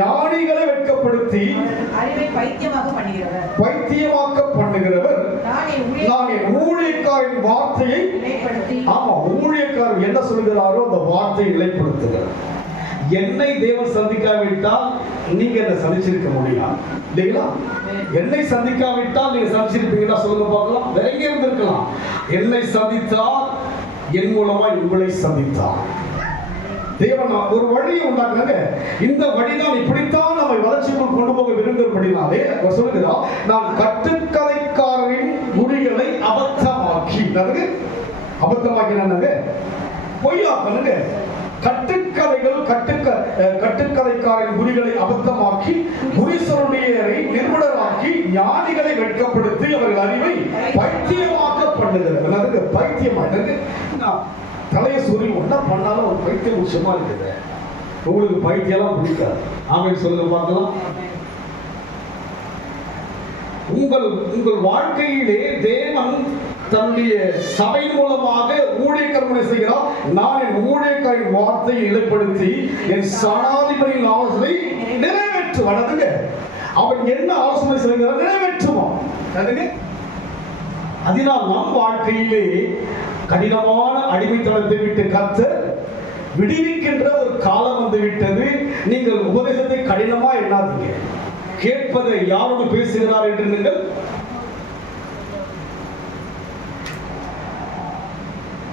ஞானிகளை வெட்கப்படுத்தி பைத்தியமாக்க பண்ணுகிறவர். நான் என் ஊழியக்காரின் வார்த்தையை, ஆமா ஊழியக்காரர் என்ன சொல்கிறாரோ அந்த வார்த்தையை நிலைப்படுத்துகிறார். என்னை தேவன் சந்திக்காவிட்டால் நீங்க என்ன சந்திச்சிருக்க முடியாது இல்லைங்களா? என்னை சந்திக்காவிட்டால் நீங்க சந்திச்சிருப்பீங்கன்னா சொல்லுங்க பார்க்கலாம். வேற எங்கே இருந்திருக்கலாம். என்னை சந்தித்தால் என் மூலமா உங்களை சந்தித்தார். தேவன் ஒரு வழியை உண்டாக்குனாங்க. இந்த வழிதான் இப்படித்தான் நம்மை வளர்ச்சிக்குள் கொண்டு போக விரும்புகிறபடினாலே அவர் சொல்லுகிறார், நான் கட்டுக்கதைக்காரரின் குறிகளை அபத்தமாக்கி. அபத்தமாக்கினாங்க, பொய்யாக்கணுங்க. கட்டுக்கதைக்காரின் குறிகளை அபத்தமாக்கி குறிசொல்லியரை நிர்மூலராக்கி ஞானிகளை வெட்கப்படுத்தி அவர்கள் அறிவை பைத்தியமாக்க பண்ணுகிறது. பைத்தியமா தலையை சொல்லி ஒன்னா பண்ணாலும் ஒரு பைத்தியம் விஷயமா இருக்குது. உங்களுக்கு பைத்தியெல்லாம் பிடிக்காது. ஆமென் சொல்லுங்க பார்க்கலாம். உங்கள் வாழ்க்கையிலே தேவன் தன்னுடைய சபை மூலமாக ஊழியக்காரனை செய்கிறார். நான் என் ஊழியக்காரின் வார்த்தையை நிலைப்படுத்தி என் சனாதிபதியின் ஆலோசனை நிறைவேற்றுவான். அவன் என்ன ஆலோசனை செய்கிறார் நிறைவேற்றுவான். அதனால் நம் வாழ்க்கையிலே கடினமான அடிமைத்தனத்தை விட்டு கர்த்தர் விடுவிக்கின்ற ஒரு காலம் வந்து விட்டது. நீங்கள் உபதேசத்தை கடினமா எண்ணாதீங்க. கேட்பதை யாரோடு பேசுகிறார் என்று நீங்கள்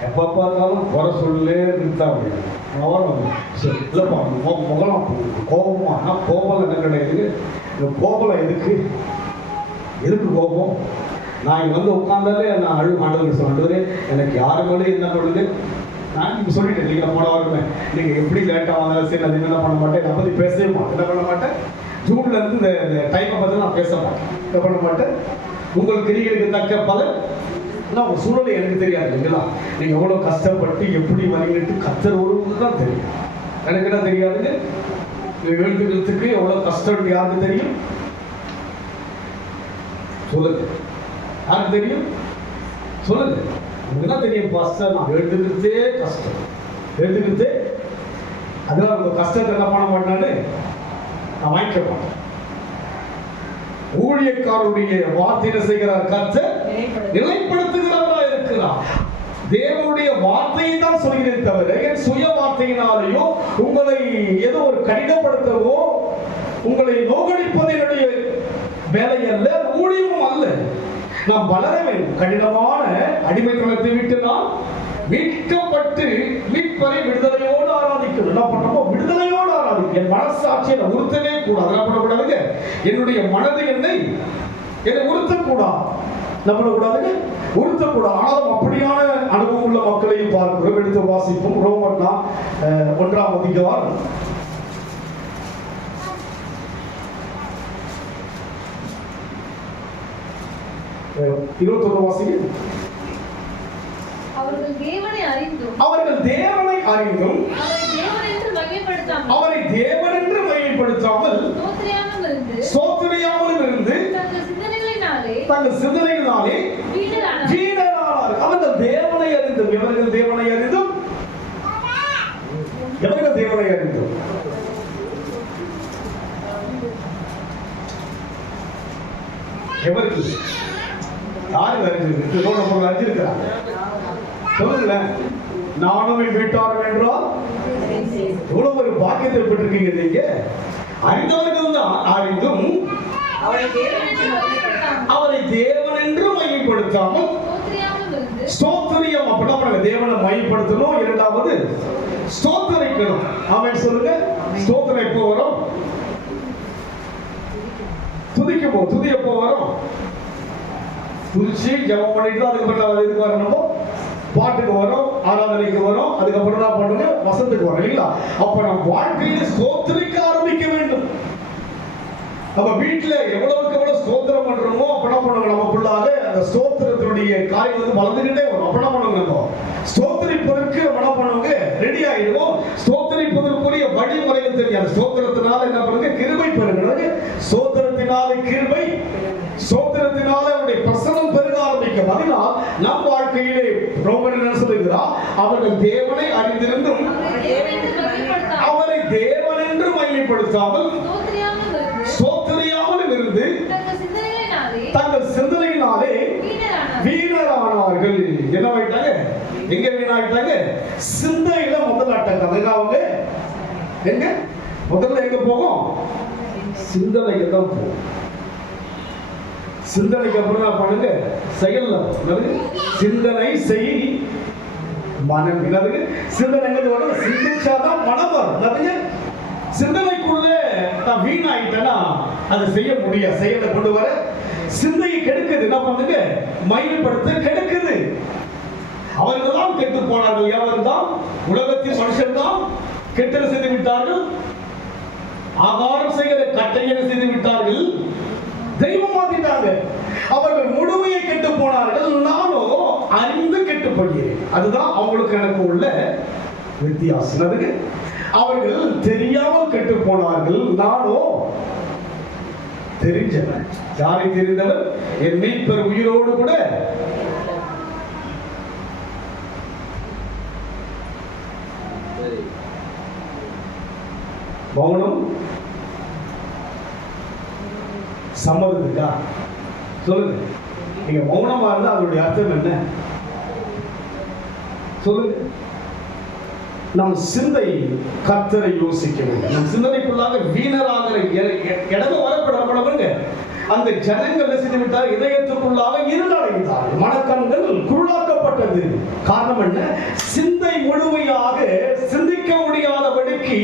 எப்ப பார்த்தாலும் குறை சொல்லே இருந்தா இல்லப்பா முகலாம் கோபமா. கோபம் என்ன கிடையாது. கோபம் எதுக்கு கோபம்? நான் இங்கே வந்து உட்காந்தாலே நான் ஆண்டவருக்கு சொல்லுவேன், எனக்கு யாரு மேலே என்ன பண்ணுது. நான் இப்போ சொல்லிட்டேன், நீங்கள் போன வாரமே நீங்கள் எப்படி லேட்டாக வந்தாலும் சரி, அது என்ன பண்ண மாட்டேன், நான் பற்றி பேசவே மாட்டேன். என்ன பண்ண மாட்டேன், ஜூன்ல இருந்து இந்த டைமை பார்த்து நான் பேச மாட்டேன். என்ன பண்ண மாட்டேன். உங்கள் கிரிகளுக்கு தக்க பலன் உங்கள் சூழலை எனக்கு தெரியாது இல்லைங்களா? நீங்கள் எவ்வளோ கஷ்டப்பட்டு எப்படி வரீங்கன்ட்டு கத்தர் ஒருவருக்கு தான் தெரியும். எனக்கு என்ன தெரியாதுங்க. எழுதுகிறதுக்கு எவ்வளோ கஷ்டம் யாருக்கு தெரியும்? சொல்லுங்க. யாருக்கு தெரியும்? சொல்லுங்க. உங்களுக்கு என்ன தெரியும்? பாஸ்டர், நான் எழுதுகிறதே கஷ்டம், எழுதுகிறதே. அதனால உங்க கஷ்டத்தை என்ன பண்ண மாட்டான்னு நான் வாங்கிக்க மாட்டேன். ஊழியக்காரருடைய வார்த்தையை செய்கிறார் கர்த்தர் நிலைப்படுத்துகிறவரா இருக்கிறார். தேவனுடைய வார்த்தையை தான் சொல்கிறேன் தவிர என் சுய வார்த்தையினாலேயோ உங்களை ஏதோ ஒரு கடினப்படுத்தவோ உங்களை நோகடிப்பது என்னுடைய வேலை அல்ல, ஊழியமும் அல்ல. நாம் வளர வேண்டும். கடினமான அடிமைத்தனத்தை விட்டு நாம் மீட்கப்பட்டு மீட்பரை விடுதலையோடு ஆராதிக்கணும். என்ன பண்ணணுமோ விடுதலையோடு ஆராதிக்கணும். என் மனசாட்சியை நான் உறுத்தவே கூடாது. என்ன பண்ணக்கூடாதுங்க? என்னுடைய மனது என்னை உறுத்தக்கூடாது. என்ன பண்ணக்கூடாதுங்க? உறுத்தக்கூடாது. ஆனாலும் அப்படியான அனுபவம் உள்ள மக்களையும் பார்க்கிறோம். எடுத்து வாசிப்போம். ரோமர் 1ஆம் அதிகாரம் 21 வாசிங்க. அவர்கள் தேவனை அறிந்தும் அவரை தேவன் என்று மையப்படுத்தாமல் ஸ்தோத்திரியாமல் இருந்து தங்கள் சிந்தனைகளினாலே வீணரானார்கள். அவர்கள் தேவனை அறிந்தும் எவர்கள் தேவனை அறிந்தும் எவருக்கு யாரு அறிஞ்சிருக்கிறாங்க? சொல்லுங்களேன். நானும் என் வீட்டாரும் என்றால் எவ்வளவு ஒரு பாக்கியத்தை பெற்றிருக்கீங்க நீங்க. அறிந்தவர்கள் தான் அறிந்தும் அவரை தேவன் என்று மையப்படுத்தாமல் ஸ்தோத்திரியம். அப்படின்னா தேவனை மையப்படுத்தணும். இரண்டாவது ஸ்தோத்திரிக்கணும். ஆமென் சொல்லுங்க. ஸ்தோத்திரம் எப்போ வரும்? துதிக்கும். துதி எப்போ வரும்? துதிச்சு ஜெபம் பண்ணிட்டு அதுக்கப்புறம் எதுக்கு வரணும்? பாட்டுக்கு வரும், ஆராதனைக்கு வரும். அதுக்கப்புறம் தான் பண்ணுங்க, வசத்துக்கு வரும் இல்லைங்களா? அப்ப நம்ம வாழ்க்கையில ஸ்தோத்திரிக்க ஆரம்பிக்க வேண்டும். நம்ம வீட்டுல எவ்வளவுக்கு எவ்வளவு ஸ்தோத்திரம் பண்றோமோ அப்ப என்ன பண்ணுங்க? நமக்குள்ளாக அந்த ஸ்தோத்திரத்தினுடைய காரியம் வந்து வளர்ந்துகிட்டே வரும். அப்ப என்ன பண்ணுங்க? நம்ம ஸ்தோத்திரிப்பதற்கு என்ன பண்ணுவாங்க? ரெடி ஆயிடுவோம். ஸ்தோத்திரிப்பதற்குரிய வழிமுறைகள் தெரியாது. ஸ்தோத்திரத்தினால என்ன பண்ணுங்க? கிருபை பெறுகிறது. ஸ்தோத்திரத்தினால கிருபை, ஸ்தோத்திரத்தினால அவருடைய பிரசன்னம் பெருக ஆரம்பிக்கும். அதனால் நம் வாழ்க்கையிலே ரோமர் என்ன சொல்லுகிறார்? அவர்கள் தேவனை அறிந்திருந்தும் அவரை தேவன் என்று மையப்படுத்தாமல் ஸ்தோத்திரியாமல் இருந்து தங்கள் சிந்தனையினாலே வீணரானார்கள். என்ன ஆயிட்டாங்க? எங்க வீணாயிட்டாங்க? சிந்தையில முதலாட்டாங்க. அதுக்கு அவங்க எங்க முதல்ல எங்க போகும்? சிந்தனைக்கு தான் போகும். சிந்தனைக்கு அப்புறம் தான் பண்ணுங்க செயல்ல. சிந்தனை செய் மனம். என்னது? சிந்தனை எங்க வரும்? சிந்திச்சாதான் மனம் வரும். சிந்தனைக்குள்ளே நான் வீணாயிட்டேன்னா அதை செய்ய முடியாது. செயலை கொண்டு வர சிந்தையை கெடுக்குது. என்ன பண்ணுங்க? மையப்படுத்த கெடுக்குது. அவர்கள் தான் கெட்டு போனார்கள். எவர் தான்? உலகத்தின் மனுஷன் தான் கெட்டது செய்து விட்டார்கள். ஆகாரம் செய்கிற கட்டையை செய்து விட்டார்கள். தெய்வம் மாத்திட்டாங்க. அவர்கள் முழுமையை கெட்டு போனார்கள். நானும் அறிந்து கெட்டு போகிறேன். அதுதான் அவங்களுக்கு எனக்கு உள்ள வித்தியாசம். அவர்கள் தெரியாமல் கெட்டு போனார்கள். நானோ தெரிஞ்சவன். யாரை தெரிந்தவர்? என் மீட்பர் உயிரோடு கூட மௌனம் சம்மதத்துக்கா? சொல்லுங்க. நீங்க மௌனமா இருந்தா அதனுடைய அர்த்தம் என்ன? சொல்லுங்க. நம் சிந்தை கர்த்தரை யோசிக்க வேண்டும். நம் சிந்தனைக்குள்ளாக வீணராக இடது வரப்படப்படுங்க. அந்த ஜனங்கள் செய்து விட்டார். இதயத்துக்குள்ளாக இருளடைந்தார். மனக்கண்கள் குருளாக்கப்பட்டது. காரணம் என்ன? சிந்தை முழுமையாக சிந்திக்க முடியாதபடிக்கு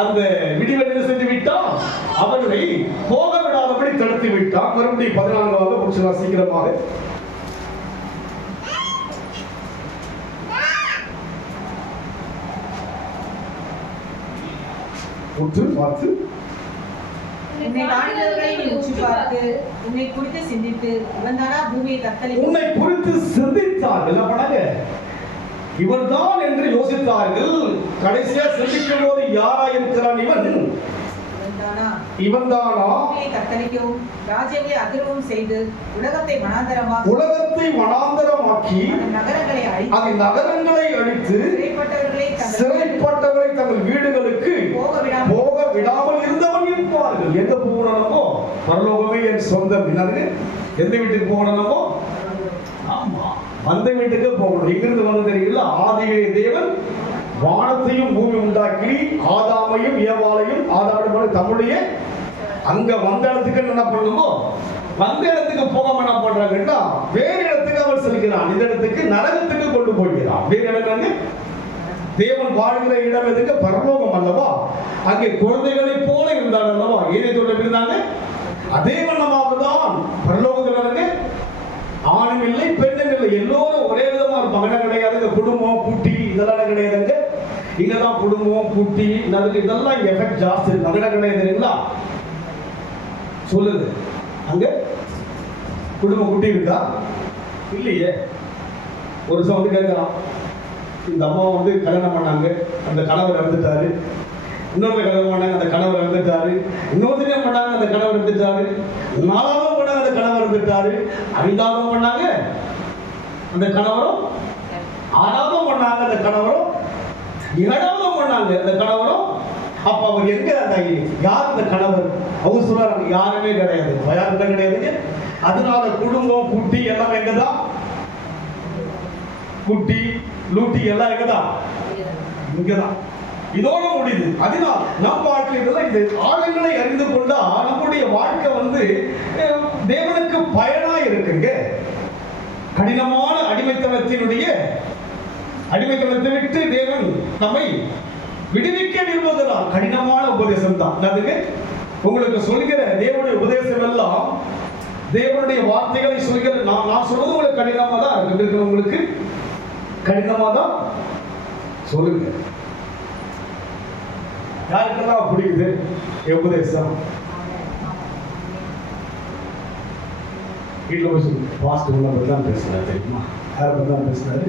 அந்த விடிவெளி செய்து விட்டால் அவர்களை போக விடாதபடி தடுத்து விட்டார். மறுபடியும் 14வது முடிச்சலாம் சீக்கிரமாக. உன்னை நாடினவர்களை நீ உற்று பார்த்து உன்னை குறித்து சிந்தித்து இவன்தானா பூமியை தத்தளிக்க உன்னை குறித்து சிந்தித்தார்கள். என்ன பண்ணாங்க? இவன்தான் என்று யோசித்தார்கள். கடைசியா சிந்திக்கும் போது யாரா இருக்கிறான் இவன்? இவன்தானா இவன் தானா பூமியை தத்தளிக்கவும் ராஜ்யங்களை அதிர்வும் செய்து உலகத்தை வனாந்தரமாக்கி அதன் நகரங்களை அழித்து சிறைப்பட்டவர்களை தங்கள் வீடுகளுக்கு போக விடாமல் இருந்தவன் இருப்பார்கள். எங்க போகணுமோ பரலோகமே என் சொந்தம். என்னது? எந்த வீட்டுக்கு போகணுமோ? ஆமா, அந்த வீட்டுக்கு போகணும். எங்கிருந்து வந்து தெரியல? ஆதியிலே தேவன் வானத்தையும் பூமி உண்டாக்கி ஆதாமையும் ஏவாளையும் ஆதாமும் தம்முடைய அங்க வந்த இடத்துக்கு என்ன பண்ணுமோ வந்த இடத்துக்கு போகாம என்ன பண்றாங்கன்னா வேறு இடத்துக்கு அவர் செல்கிறான். இந்த இடத்துக்கு நரகத்துக்கு கொண்டு போகிறான். வேறு இடம் தேவன் வாழ்கிற இடம் எதுக்கு? பரலோகம் அல்லவா? அங்கே குழந்தைகளை போல இருந்தார் அல்லவா? ஏதே சொல்ல இருந்தாங்க. அதே வண்ணமாகதான் பரலோகத்தில் ஆணும் இல்லை பெண்ணும் இல்லை, எல்லோரும் ஒரே விதமா இருப்பாங்க. என்ன கிடையாதுங்க? குடும்பம் கூட்டி இதெல்லாம் கிடையாதுங்க. இங்கதான் குடும்பம் கூட்டி இதெல்லாம் எஃபெக்ட் ஜாஸ்தி இருக்கு. அங்க கிடையாது இல்லைங்களா? சொல்லுது. அங்க குடும்பம் குட்டி இருக்கா? இல்லையே. ஒரு வருஷம் வந்து கேட்கறான், இந்த அம்மா வந்து கல்யாணம் பண்ணாங்க, அந்த கணவர் இறந்துட்டாரு. இன்னொரு கல்யாணம் பண்ணாங்க, அந்த கணவர் இறந்துட்டாரு. இன்னொருத்தரையும் பண்ணாங்க, அந்த கணவர் இறந்துட்டாரு. நாலாவது பண்ணாங்க, அந்த கணவர் இறந்துட்டாரு. ஐந்தாவது பண்ணாங்க, அந்த கணவரும். ஆறாவது பண்ணாங்க, அந்த கணவரும். ஏழாவது பண்ணாங்க, அந்த கணவரும். அப்ப அவர் எங்க? அந்த யார் அந்த கணவர்? அவர் சொல்றாங்க யாருமே கிடையாது. யாருமே கிடையாதுங்க. அதனால குடும்பம் குட்டி எல்லாம் எங்கதான்? குட்டி லூட்டி எல்லாம் எங்கதான்? இங்கதான். இதோட முடியுது. அதனால் நம் வாழ்க்கையில இந்த ஆழங்களை அறிந்து கொண்டா நம்முடைய வாழ்க்கை வந்து தேவனுக்கு பயனா இருக்குங்க. கடினமான அடிமைத்தனத்தை விட்டு தேவன் நம்மை விடுவிக்க விரும்புகிறார். கடினமான உபதேசம் தான் அதுக்கு. உங்களுக்கு சொல்கிற தேவனுடைய உபதேசம் எல்லாம் தேவனுடைய வார்த்தைகளை சொல்கிற நான் சொல்றது உங்களுக்கு கடினமா தான் இருக்கு. உங்களுக்கு கடினமா தான் சொல்லுங்க. யாருக்கெல்லாம் பிடிக்குது உபதேசம்? வீட்டில் போய் சொல்லு, பாஸ்ட் உள்ள பற்றி தான் பேசுறாரு. தெரியுமா யாரை பற்றி தான் பேசுறாரு?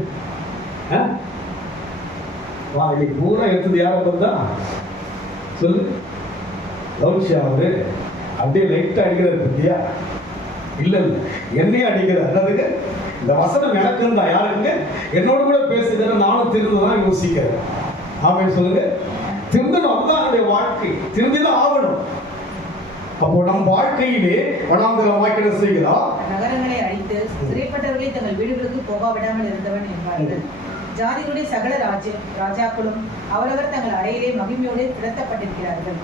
வா, இன்னைக்கு பூரா எடுத்தது யாரை பற்றி தான் சொல்லு. லவுஷா அவரு அப்படியே லைட்டா அடிக்கிறாரு பத்தியா? இல்ல என்னையே அடிக்கிறார். அதுக்கு இந்த வசனம் எனக்கு இருந்தா யாருங்க? என்னோட கூட பேசுகிற நானும் திருந்துதான் யோசிக்கிறேன். ஆமென் சொல்லுங்க. திருந்தணும், அதுதான் என்னுடைய வாழ்க்கை. திருந்திதான் ஆகணும். அப்போ நம் வாழ்க்கையிலே வனாந்தரமாக்கிட செய்கிறார். நகரங்களை அழித்து சிறைப்பட்டவர்களை தங்கள் வீடுகளுக்கு போகாவிடாமல் இருந்தவன் என்பார்கள். ஜாதிகளுடைய சகல ராஜாக்களும் அவரவர் தங்கள் அறையிலே மகிமையோடு கிடத்தப்பட்டிருக்கிறார்கள்.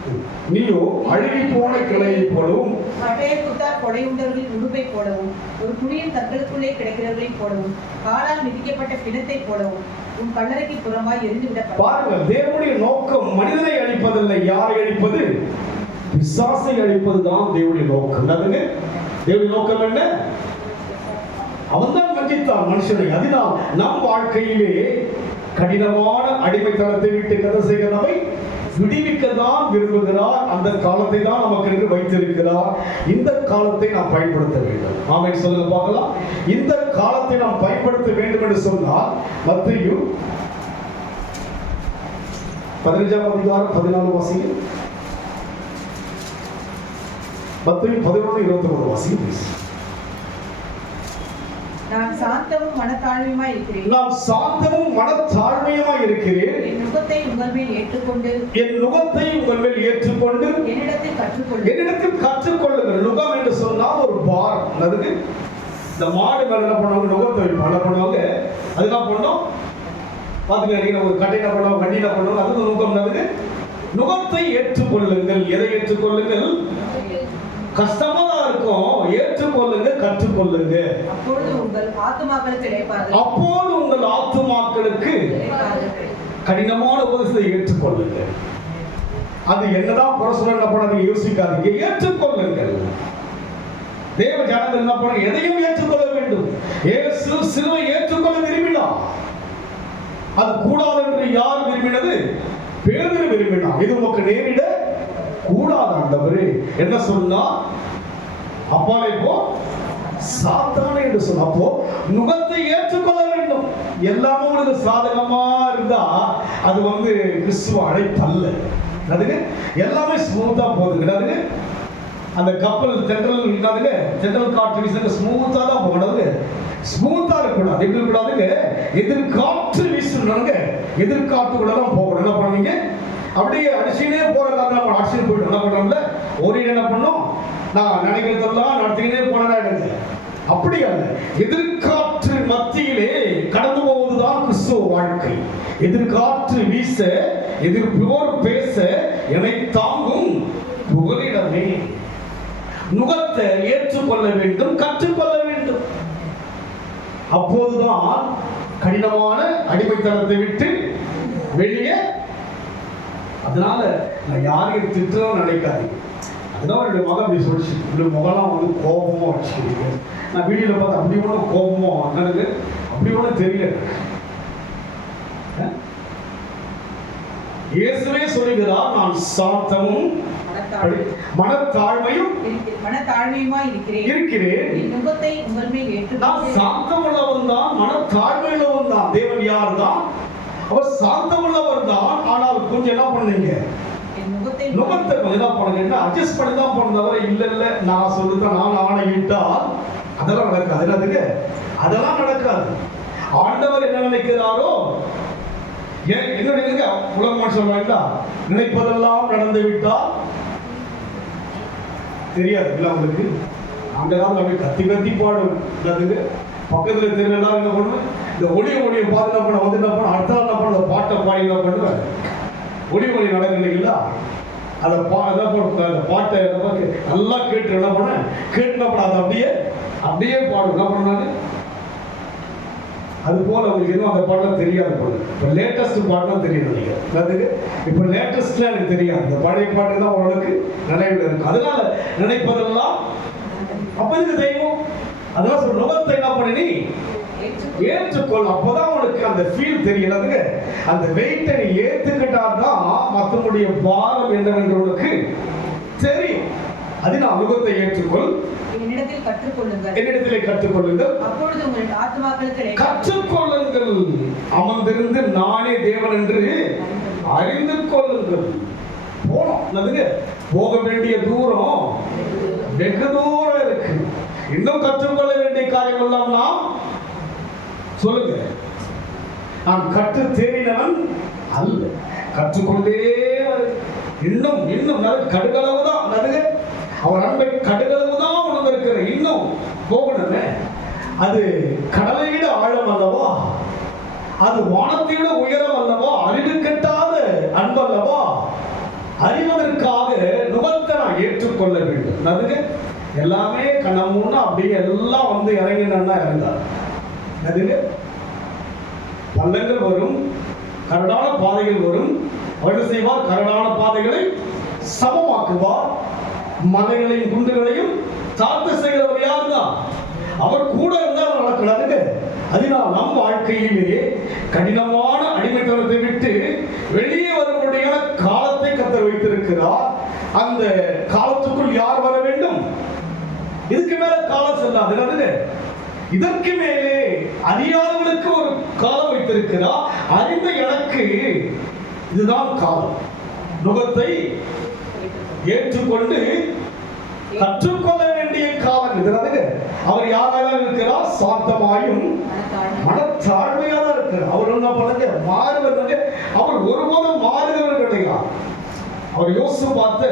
நீயோ அழுகி போன கிளையை போலவும் பட்டையை குத்தார் கொடையுண்டவர்களின் உடுப்பை போலவும் ஒரு குழியின் தங்களுக்குள்ளே கிடைக்கிறவர்களை போலவும் காலால் மிதிக்கப்பட்ட பிணத்தை போலவும் உன் கல்லறைக்கு புறமாய் எரிந்து விடப்பட்ட. பாருங்கள், தேவனுடைய நோக்கம் மனிதனை அழிப்பதில்லை. யாரை அழிப்பது? பிசாசை அழிப்பதுதான் தேவனுடைய நோக்கம். தேவனுடைய நோக்கம் என்ன? அவன்தான் வஞ்சித்தான் மனுஷனை. அதனால் நம் வாழ்க்கையிலே கடினமான அடிமைத்தனத்தை விட்டு கதை செய்கிறவை விடுவிக்கதான் விரும்புகிறார். அந்த காலத்தை தான் நமக்கு என்று வைத்திருக்கிறார். இந்த காலத்தை நாம் பயன்படுத்த வேண்டும். ஆமென் சொல்லுங்க பார்க்கலாம். இந்த காலத்தை நாம் பயன்படுத்த வேண்டும் என்று சொன்னால் மத்தேயு 15:14 வாசிங்க. மத்தேயு 11:23 வாசிங்க. நான் சாந்தமும் மனத்தாழ்மையுமாய் இருக்கிறேன். நான் சாந்தமும் மனத்தாழ்மையுமாய் இருக்கிறேன். என் நுகத்தை உங்கள் மேல் ஏற்றுக்கொண்டு என்னிடத்தில் கற்றுக்கொள்ளுங்கள். நுகம் என்று சொன்னால் ஒரு பாரம். அதுக்கு இந்த மாடு மேல என்ன பண்ணுவாங்க? நுகத்தை வைப்பாங்க. பண்ணுவாங்க. அது என்ன பண்ணோம்? பாத்துக்க, ஒரு கட்டையில பண்ணுவாங்க, கண்டியில பண்ணுவாங்க. அது நுகம். அதுக்கு நுகத்தை ஏற்றுக்கொள்ளுங்கள். எதை ஏற்றுக்கொள்ளுங்கள்? கஷ்டமா தான் இருக்கும், ஏற்றுக்கொள்ளுங்க, கற்றுக்கொள்ளுங்க. அப்பொழுது உங்கள் ஆத்துமாக்களுக்கு கடினமான உபதேசத்தை ஏற்றுக்கொள்ளுங்க. அது என்னதான் புறசுல என்ன பண்ண யோசிக்காதீங்க, ஏற்றுக்கொள்ளுங்கள். தேவ ஜனங்கள் என்ன பண்ண எதையும் ஏற்றுக்கொள்ள வேண்டும். இயேசு சிலுவை ஏற்றுக்கொள்ள விரும்பினார். அது கூடாது என்று யார் விரும்பினது? பேதுரு விரும்பினார். இது உமக்கு நேரிட கூடாது ஆண்டவரே என்ன சொன்னா? அப்பாலே போ சாத்தானே என்று சொன்ன. அப்போ நுகத்தை ஏற்றுக்கொள்ள வேண்டும். எல்லாமே உங்களுக்கு சாதகமா இருந்தா அது கிறிஸ்துவ அழைப்பல்ல. அதுக்கு எல்லாமே ஸ்மூத்தா போகுது. அதுக்கு அந்த கப்பல் தென்றல் காற்று வீசுறது ஸ்மூத்தா தான் போகணும். ஸ்மூத்தா இருக்கக்கூடாது. எப்படி இருக்கக்கூடாதுங்க, எதிர்காற்று வீசணுங்க, எதிர்காற்று கூட தான் போகணும். என்ன பண்ணுவீங்க, அப்படியே அடிச்சுனே போற காரணம் நம்ம அடிச்சுட்டு போயிடும். என்ன பண்றோம்ல, ஒரு என்ன பண்ணோம், நான் நினைக்கிறதெல்லாம் நடத்திக்கிட்டே போனேன். அப்படி அல்ல, எதிர்காற்று மத்தியிலே கடந்து போவதுதான் கிறிஸ்துவ வாழ்க்கை. எதிர்காற்று வீச, எதிர்ப்போர் பேச, என்னை தாங்கும் புகலிடமே. நுகத்தை ஏற்றுக்கொள்ள வேண்டும், கற்றுக்கொள்ள வேண்டும். அப்போதுதான் கடினமான அடிமைத்தனத்தை விட்டு வெளியே. அதனால நான் யாரையும் திட்டணும் நினைக்காது. அதுதான் என்னுடைய மகன் அப்படி சொல்லிச்சு, என்னுடைய முகலாம் வந்து கோபமா வச்சுக்கிறீங்க. நான் வீடியோல பார்த்து அப்படி ஒன்றும் கோபமா எனக்கு அப்படி ஒன்றும் தெரியல. இயேசுவே சொல்லுகிறார், நான் சாந்தமும் மனத்தாழ்மையுமா இருக்கிறேன். நான் சாந்தமுள்ளவன் தான், மனத்தாழ்மையுள்ளவன் தான். தேவன் யார் தான்? அவர் சாந்தமுள்ளவர் தான். ஆனால் கொஞ்சம் என்ன பண்ணீங்க, நுகத்தை கொஞ்சம் என்ன பண்ணுங்க, அட்ஜஸ்ட் பண்ணி தான் போனதவரை இல்ல நான் சொல்லுதான் நான் ஆணையிட்டால் அதெல்லாம் நடக்காது. என்னதுங்க, அதெல்லாம் நடக்காது. ஆண்டவர் என்ன நினைக்கிறாரோ, என்னுடைய உலகம் சொல்றாங்களா, நினைப்பதெல்லாம் நடந்து விட்டால் தெரியாது இல்லை உங்களுக்கு. நாங்களாவது அப்படி கத்தி கத்தி பாடுவோம். அதுக்கு பக்கத்துல தெரியலாம் என்ன பண்ணுவேன், இந்த ஒளிய பாது என்ன பண்ண வந்து என்ன பண்ண அடுத்த நாள் என்ன பண்ண பாட்டை பாடி என்ன பண்ணுவேன், ஒளி நடக்குறீங்களா, அதை அந்த பாட்டை நல்லா கேட்டு என்ன பண்ண கேட்டு அதை அப்படியே பாடும். என்ன பண்ணாங்க, அது போல உங்களுக்கு எதுவும் அந்த பாடலாம் தெரியாது போல. இப்போ லேட்டஸ்ட் பாட்டுலாம் தெரியும் நினைக்கிறேன். அதுக்கு இப்போ லேட்டஸ்ட்லாம் எனக்கு தெரியாது. இந்த பழைய பாட்டு தான் ஓரளவுக்கு நினைவில் இருக்கு. அதனால நினைப்பதெல்லாம் அப்ப இதுக்கு தெய்வம். அதெல்லாம் சொல்ற நுகத்தை என்ன பண்ணி ஏற்றுக்கொள். அப்போதான் உனக்கு அந்த ஃபீல் தெரியலதுங்க. அந்த வெயிட்டை நீ ஏத்துக்கிட்டாதான் மற்றவங்களுடைய பாரம் என்னவென்று உனக்கு தெரியும். அதனால நுகத்தை ஏற்றுக்கொள். என்னிடத்தில் கற்றுக்கொள்ளுங்கள். அப்பொழுது உங்கள் ஆத்துமாக்களுக்கு கற்றுக்கொள்ளுங்கள். அமர்ந்திருந்து நானே தேவன் என்று அறிந்து கொள்ளுங்கள். போனோம், போக வேண்டிய தூரம் வெகு தூரம் இருக்கு. இன்னும் கற்றுக்கொள்ள வேண்டிய காரியம் எல்லாம் நாம் சொல்லுங்க. நான் கற்று தேறினவன் அல்ல, கற்றுக்கொண்டே இன்னும் கடுகளவு தான். அவர் அன்பை கடுகளவு தான் உணர்ந்திருக்கிற, இன்னும் போகணுமே. அது கடலை விட ஆழம் அல்லவா, அது வானத்தை விட உயரம் அல்லவா, அறிவு கட்டாத அன்பு அல்லவா. அறிவதற்காக நுகத்தை நான் ஏற்றுக்கொள்ள வேண்டும். அதுக்கு எல்லாமே கண்ணமுன்னா அப்படியே எல்லாம் வந்து இறங்கினா இறந்தார். அதுக்கு பள்ளங்கள் வரும், கரடான பாதைகள் வரும். அவர் செய்வார், கரடான பாதைகளை சமமாக்குவார், மலைகளையும் குண்டுகளையும் தாழ்த்த செய்கிறவர் யார் தான்? அவர் கூட இருந்தால் நடக்கிறாங்க. அதனால் நம் வாழ்க்கையிலே கடினமான அடிமைத்தனத்தை விட்டு வெளியே வரும்படியான காலத்தை கர்த்தர் வைத்திருக்கிறார். அந்த காலத்துக்குள் யார் வர வேண்டும்? இதுக்கு மேல காலம் செல்லாது. இதற்கு மேலே அறியாதவர்களுக்கு ஒரு காலம் வைத்திருக்கிறார். அறிந்த எனக்கு இதுதான் காலம். நுகத்தை ஏற்றுக்கொண்டு கற்றுக்கொள்ள வேண்டிய காலம் இது. அவர் யாராக இருக்கிறார்? சாந்தமாயும் மனத்தாழ்மையாக இருக்கிறார். அவர் என்ன பண்ணுங்க, மாறுவது. அவர் ஒருபோதும் மாறுகிறவர் கிடையாது. அவர் யோசிச்சு பார்த்து,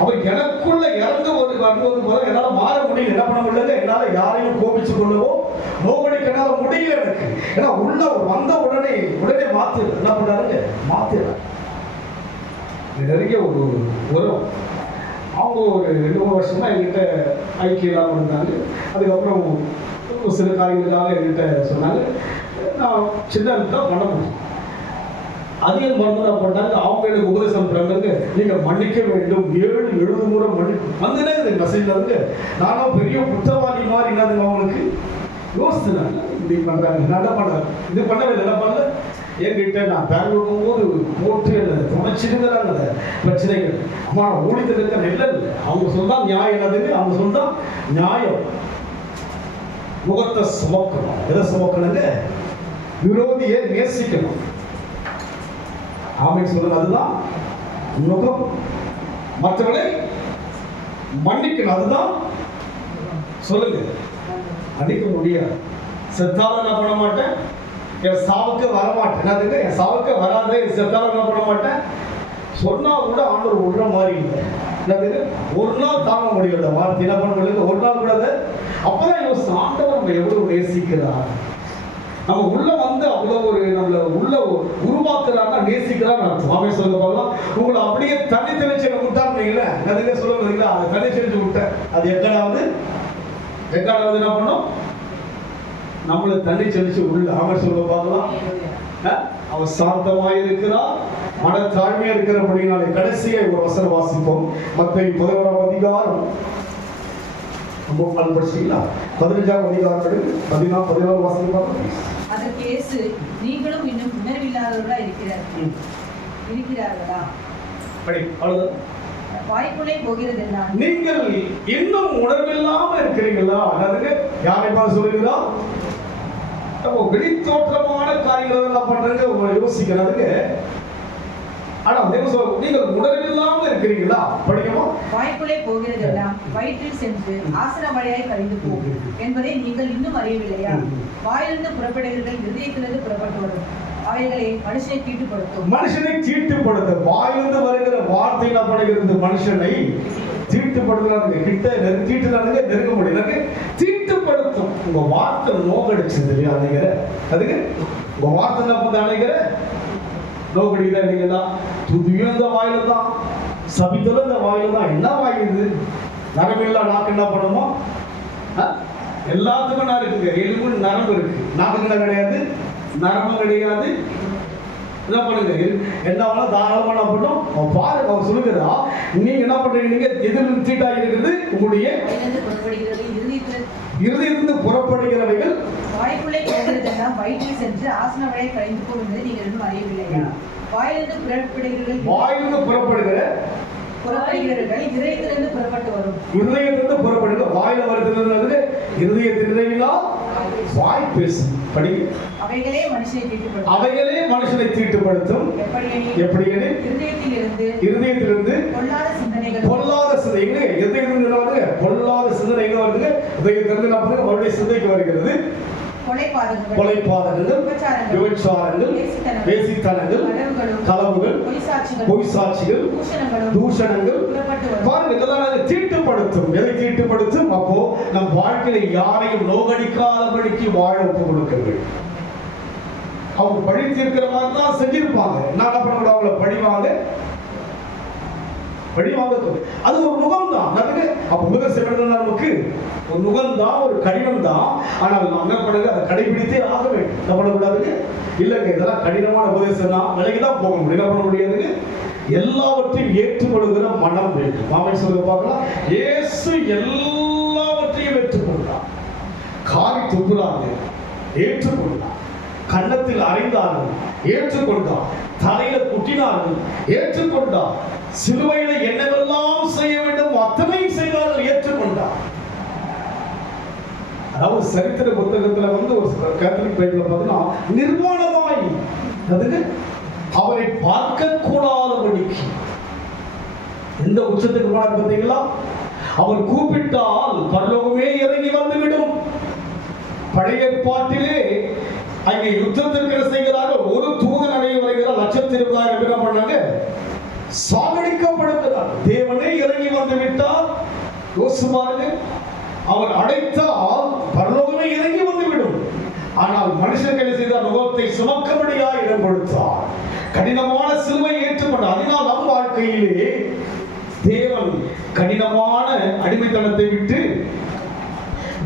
அவர் எனக்குள்ள இறந்து வருவது போல என்னால் மாற முடியல. என்ன பண்ண முடியல, என்னால் யாரையும் கோபிச்சு கொள்ளவோ நோபடிக்கு என்னால் முடியல எனக்கு. ஏன்னா உள்ள வந்த உடனே மாத்து என்ன பண்றாருங்க, மாத்திடுறாரு. நிறைய ஒரு உரம். அவங்க ஒரு 2-3 வருஷமா என்கிட்ட ஐக்கியம் இருந்தாங்க. அதுக்கப்புறம் ஒரு சில காரியங்களுக்காக என்கிட்ட சொன்னாங்க. நான் சின்ன தான் பண்ண முடியும். அதிகம் மறந்து நான் பண்ணாங்க. அவங்க எனக்கு உபதேசம் பண்ணுறாங்க, நீங்க மன்னிக்க வேண்டும். 7-7 முறை வந்துனே இந்த மெசேஜ்ல இருந்து நானும் பெரிய குற்றவாளி மாதிரி என்னதுங்க அவங்களுக்கு யோசிச்சுனாங்க. இப்படி பண்றாங்க, நல்லா பண்றாங்க, இது பண்ணவே என்ன பண்ணல. என்கிட்ட நான் பெங்களூர் போகும்போது போட்டு என்ன துணைச்சிருக்கிறாங்க பிரச்சனைகள். அம்மா நான் ஊழியத்தில் இருக்க இல்லை. அவங்க சொன்னா நியாயம் என்னது, அவங்க சொன்னா நியாயம். முகத்தை சுமக்கணும். எதை சுமக்கணுங்க? விரோதியை நேசிக்கணும். ஆமை சொல்றது அதுதான் நுகம். மற்றவர்களை மன்னிக்கணும், அதுதான் சொல்லுங்க. மன்னிக்க முடியாது. செத்தாலும் என்ன பண்ண மாட்டேன், என் சாவுக்கு வர மாட்டேன். அதுக்கு என் சாவுக்கு வராத, என் செத்தாலும் என்ன பண்ண மாட்டேன் சொன்னா கூட ஆண்டவர் விடுற மாதிரி இல்லை. என்னது ஒரு நாள் தாங்க முடியும் அந்த வார்த்தை. என்ன பண்ண ஒரு நாள் கூடாது. அப்பதான் யோசிச்சு ஆண்டவர் நம்ம எவ்வளவு நேசிக்கிறார், நம்ம உள்ள வந்து அவ்வளவு ஒரு நம்மள உள்ள உருவாக்குறாங்க, நேசிக்கிறான்னு அர்த்தம். ஆமே சொல்ல போகலாம். உங்களை அப்படியே தண்ணி தெளிச்சு விட்டாருன்னு இல்லை, அதுவே சொல்லுவீங்களா, அதை தண்ணி தெளிச்சு விட்டேன். அது எங்கடாவது என்ன பண்ணும், நம்மளை தண்ணி தெளிச்சு உள்ள. ஆமே சொல்ல பார்க்கலாம். அவர் சாந்தமாய் இருக்கிறார், மனத்தாழ்மையா இருக்கிறபடினாலே. கடைசியை ஒரு வசனம் வாசிப்போம். மத்தேயு 11ஆம் அதிகாரம் 15ஆம் அதிகாரம் 16 வாசிப்பாங்க. அதற்கு இயேசு, நீங்களும் இன்னும் உணர்வில்லாதவர்களா இருக்கிறார்களா? வாய்க்குள்ளே போகிறதெல்லாம் நீங்கள் இன்னும் உணர்வில்லாம இருக்கிறீங்களா? அதாவது யாரை பார்த்து சொல்லுங்களா? வெளித்தோற்றமான காரியங்கள் எல்லாம் பண்றாங்க, யோசிக்கிறதுக்கு. ஆனா நீங்கள் உணர்வில்லாம இருக்கிறீங்களா? படிக்கணும். வாய்க்குள்ளே போகிறதெல்லாம் வயிற்றில் சென்று ஆசன வழியாய் கழிந்து போகும் என்பதை நீங்கள் இன்னும் அறியவில்லையா? வாயிலிருந்து புறப்படுகிறவர்கள் இருதயத்திலிருந்து புறப்பட்டு வரும், அவைகளை மனுஷனை தீட்டுப்படுத்தும். மனுஷனை தீட்டுப்படுத்த வாயிலிருந்து வருகிற வார்த்தை என்ன பண்ணுகிறது? மனுஷனை தீட்டுப்படுத்துறாங்க. கிட்ட தீட்டுறாங்க, நெருங்க முடியாது, தீட்டுப்படுத்தும். உங்க வார்த்தை நோக்கடிச்சது இல்லையா? அணைகிற அதுக்கு உங்க வார்த்தை என்ன பண்ண அணைகிற நோக்கடிதான். நீங்க துதியும் இந்த வாயில தான், சபித்தலும் இந்த வாயில தான். என்ன வாயுது? நரம்பில்லா நாக்கு என்ன பண்ணுமோ? எல்லாத்துக்கும் நான் இருக்குங்க, எலும்பு நரம்பு இருக்கு, நாக்கு கிடையாது, நரம்பு கிடையாது. என்ன பண்ணுங்க, என்ன தாராளமா என்ன பண்ணும் பாருங்க. அவர் சொல்லுகிறா, நீங்க என்ன பண்றீங்க, நீங்க எதிர்ப்பு தீட்டாக இருக்கிறது உங்களுடைய இருதயத்திலிருந்து புறப்படுகிறவைகள் வாய்க்குள்ளே போகிறதெல்லாம் வயிற்றில் சென்று ஆசன வழியை கழிந்து போகும் என்பதை நீங்கள் இன்னும் அறியவில்லையா? வாயிலிருந்து புறப்படுகிற இதயத்திலிருந்து புறப்பட்டு வரும். இருதயத்திலிருந்து புறப்படுகிற வாயில வருகிறது. இருதயத்தின் நிறைவினால் வாய் பேசும். அவைகளே மனுஷனை தீட்டுப்படுத்தும். எப்படி? இருதயத்திலிருந்து பொல்லாத சிந்தனைகள். பொல்லாத சிந்தனை எங்க வருது? இதயத்திலிருந்து மறுபடியும் சிந்தைக்கு வருகிறது. கொலைபாதகங்கள், விபச்சாரங்கள், வேசித்தனங்கள், களவுகள், பொய் சாட்சிகள், தூஷணங்கள். பாருங்க, இதெல்லாம் தீட்டுப்படுத்தும். எதை தீட்டுப்படுத்தும்? அப்போ நம் வாழ்க்கையில யாரையும் நோகடிக்காதபடிக்கு வாழ ஒப்பு கொடுக்கிறது. அவங்க பழித்திருக்கிற மாதிரி தான் செஞ்சிருப்பாங்க. என்ன பண்ண அவங்கள பழிவாங்க. அது ஒரு நுகம் தான். அப்ப முக செல்வது நமக்கு ஒரு நுகம் தான், ஒரு கடினம் தான். ஆனால் நம்ம என்ன பண்ணுங்க, அதை கடைபிடித்தே ஆக வேண்டும். என்ன பண்ணக்கூடாதுங்க, இல்லைங்க இதெல்லாம் கடினமான உபதேசம் தான், விலகிதான் போக முடியும். என்ன பண்ண முடியாதுங்க, எல்லாவற்றையும் ஏற்றுக்கொள்கிற மனம் வேண்டும். மாமன் சொல்ல பார்க்கலாம். இயேசு எல்லாவற்றையும் ஏற்றுக்கொண்டார். காரி துப்புறாங்க, ஏற்றுக்கொண்டார். கன்னத்தில் அறைந்தார்கள், ஏற்றுக்கொண்டார். தலையில குட்டினார்கள், ஏற்றுக்கொண்டார். சிலுவையில என்னவெல்லாம் செய்ய வேண்டும் அத்தனையும் செய்தார்கள், ஏற்றுக்கொண்டார். அதாவது சரித்திர புத்தகத்துல ஒரு கேத்தலிக் பைபிள்ல பார்த்தீங்கன்னா, நிர்வாணமாய் அதுக்கு அவரை பார்க்க கூடாதபடிக்கு எந்த உச்சத்துக்கு போனார் பார்த்தீங்களா? அவர் கூப்பிட்டால் பரலோகமே இறங்கி வந்துவிடும். பழைய ஏற்பாட்டிலே அங்கே யுத்தத்திற்கு செய்கிறார்கள். ஒரு தூதன் அடைய வருகிறார், 1,20,000 என்ன பண்ணாங்க, சாகடிக்கப்படுகிறார். தேவனே இறங்கி வந்து விட்டால் யோசிப்பாருங்க, அவர் அடைத்தால் பரலோகமே இறங்கி வந்துவிடும். ஆனால் மனுஷர்களை செய்த நுகத்தை சுமக்கபடியா இடம் கொடுத்தார். கடினமான சிலுவை ஏற்றுக்கொண்டார். அதனால் நம் வாழ்க்கையிலே தேவன் கடினமான அடிமைத்தனத்தை விட்டு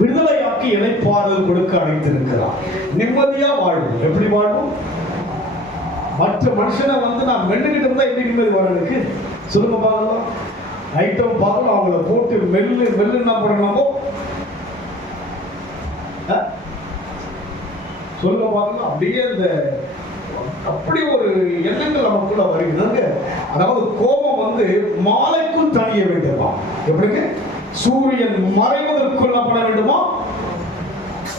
விடுதலையாக்கி இணைப்பாறுதல் கொடுக்க அழைத்திருக்கிறார். நிம்மதியா வாழ்வு. எப்படி வாழ்வும்? மற்ற மனுஷனை நான் மென்னுகிட்டு இருந்தா எப்படி நிம்மதி வரனுக்கு சொல்லுங்க பார்க்கலாம். ஐட்டம் பார்க்கலாம், அவங்கள போட்டு மெல்லு என்ன பண்ணலாமோ சொல்லுங்க பார்க்கலாம். அப்படியே இந்த அப்படி ஒரு எண்ணங்கள் நமக்குள்ள வருகிறது. அதாவது கோபம் மாலைக்குள் தணிய வேண்டுமா? எப்படிங்க? சூரியன் மறைவதற்குள் பண்ண வேண்டுமா?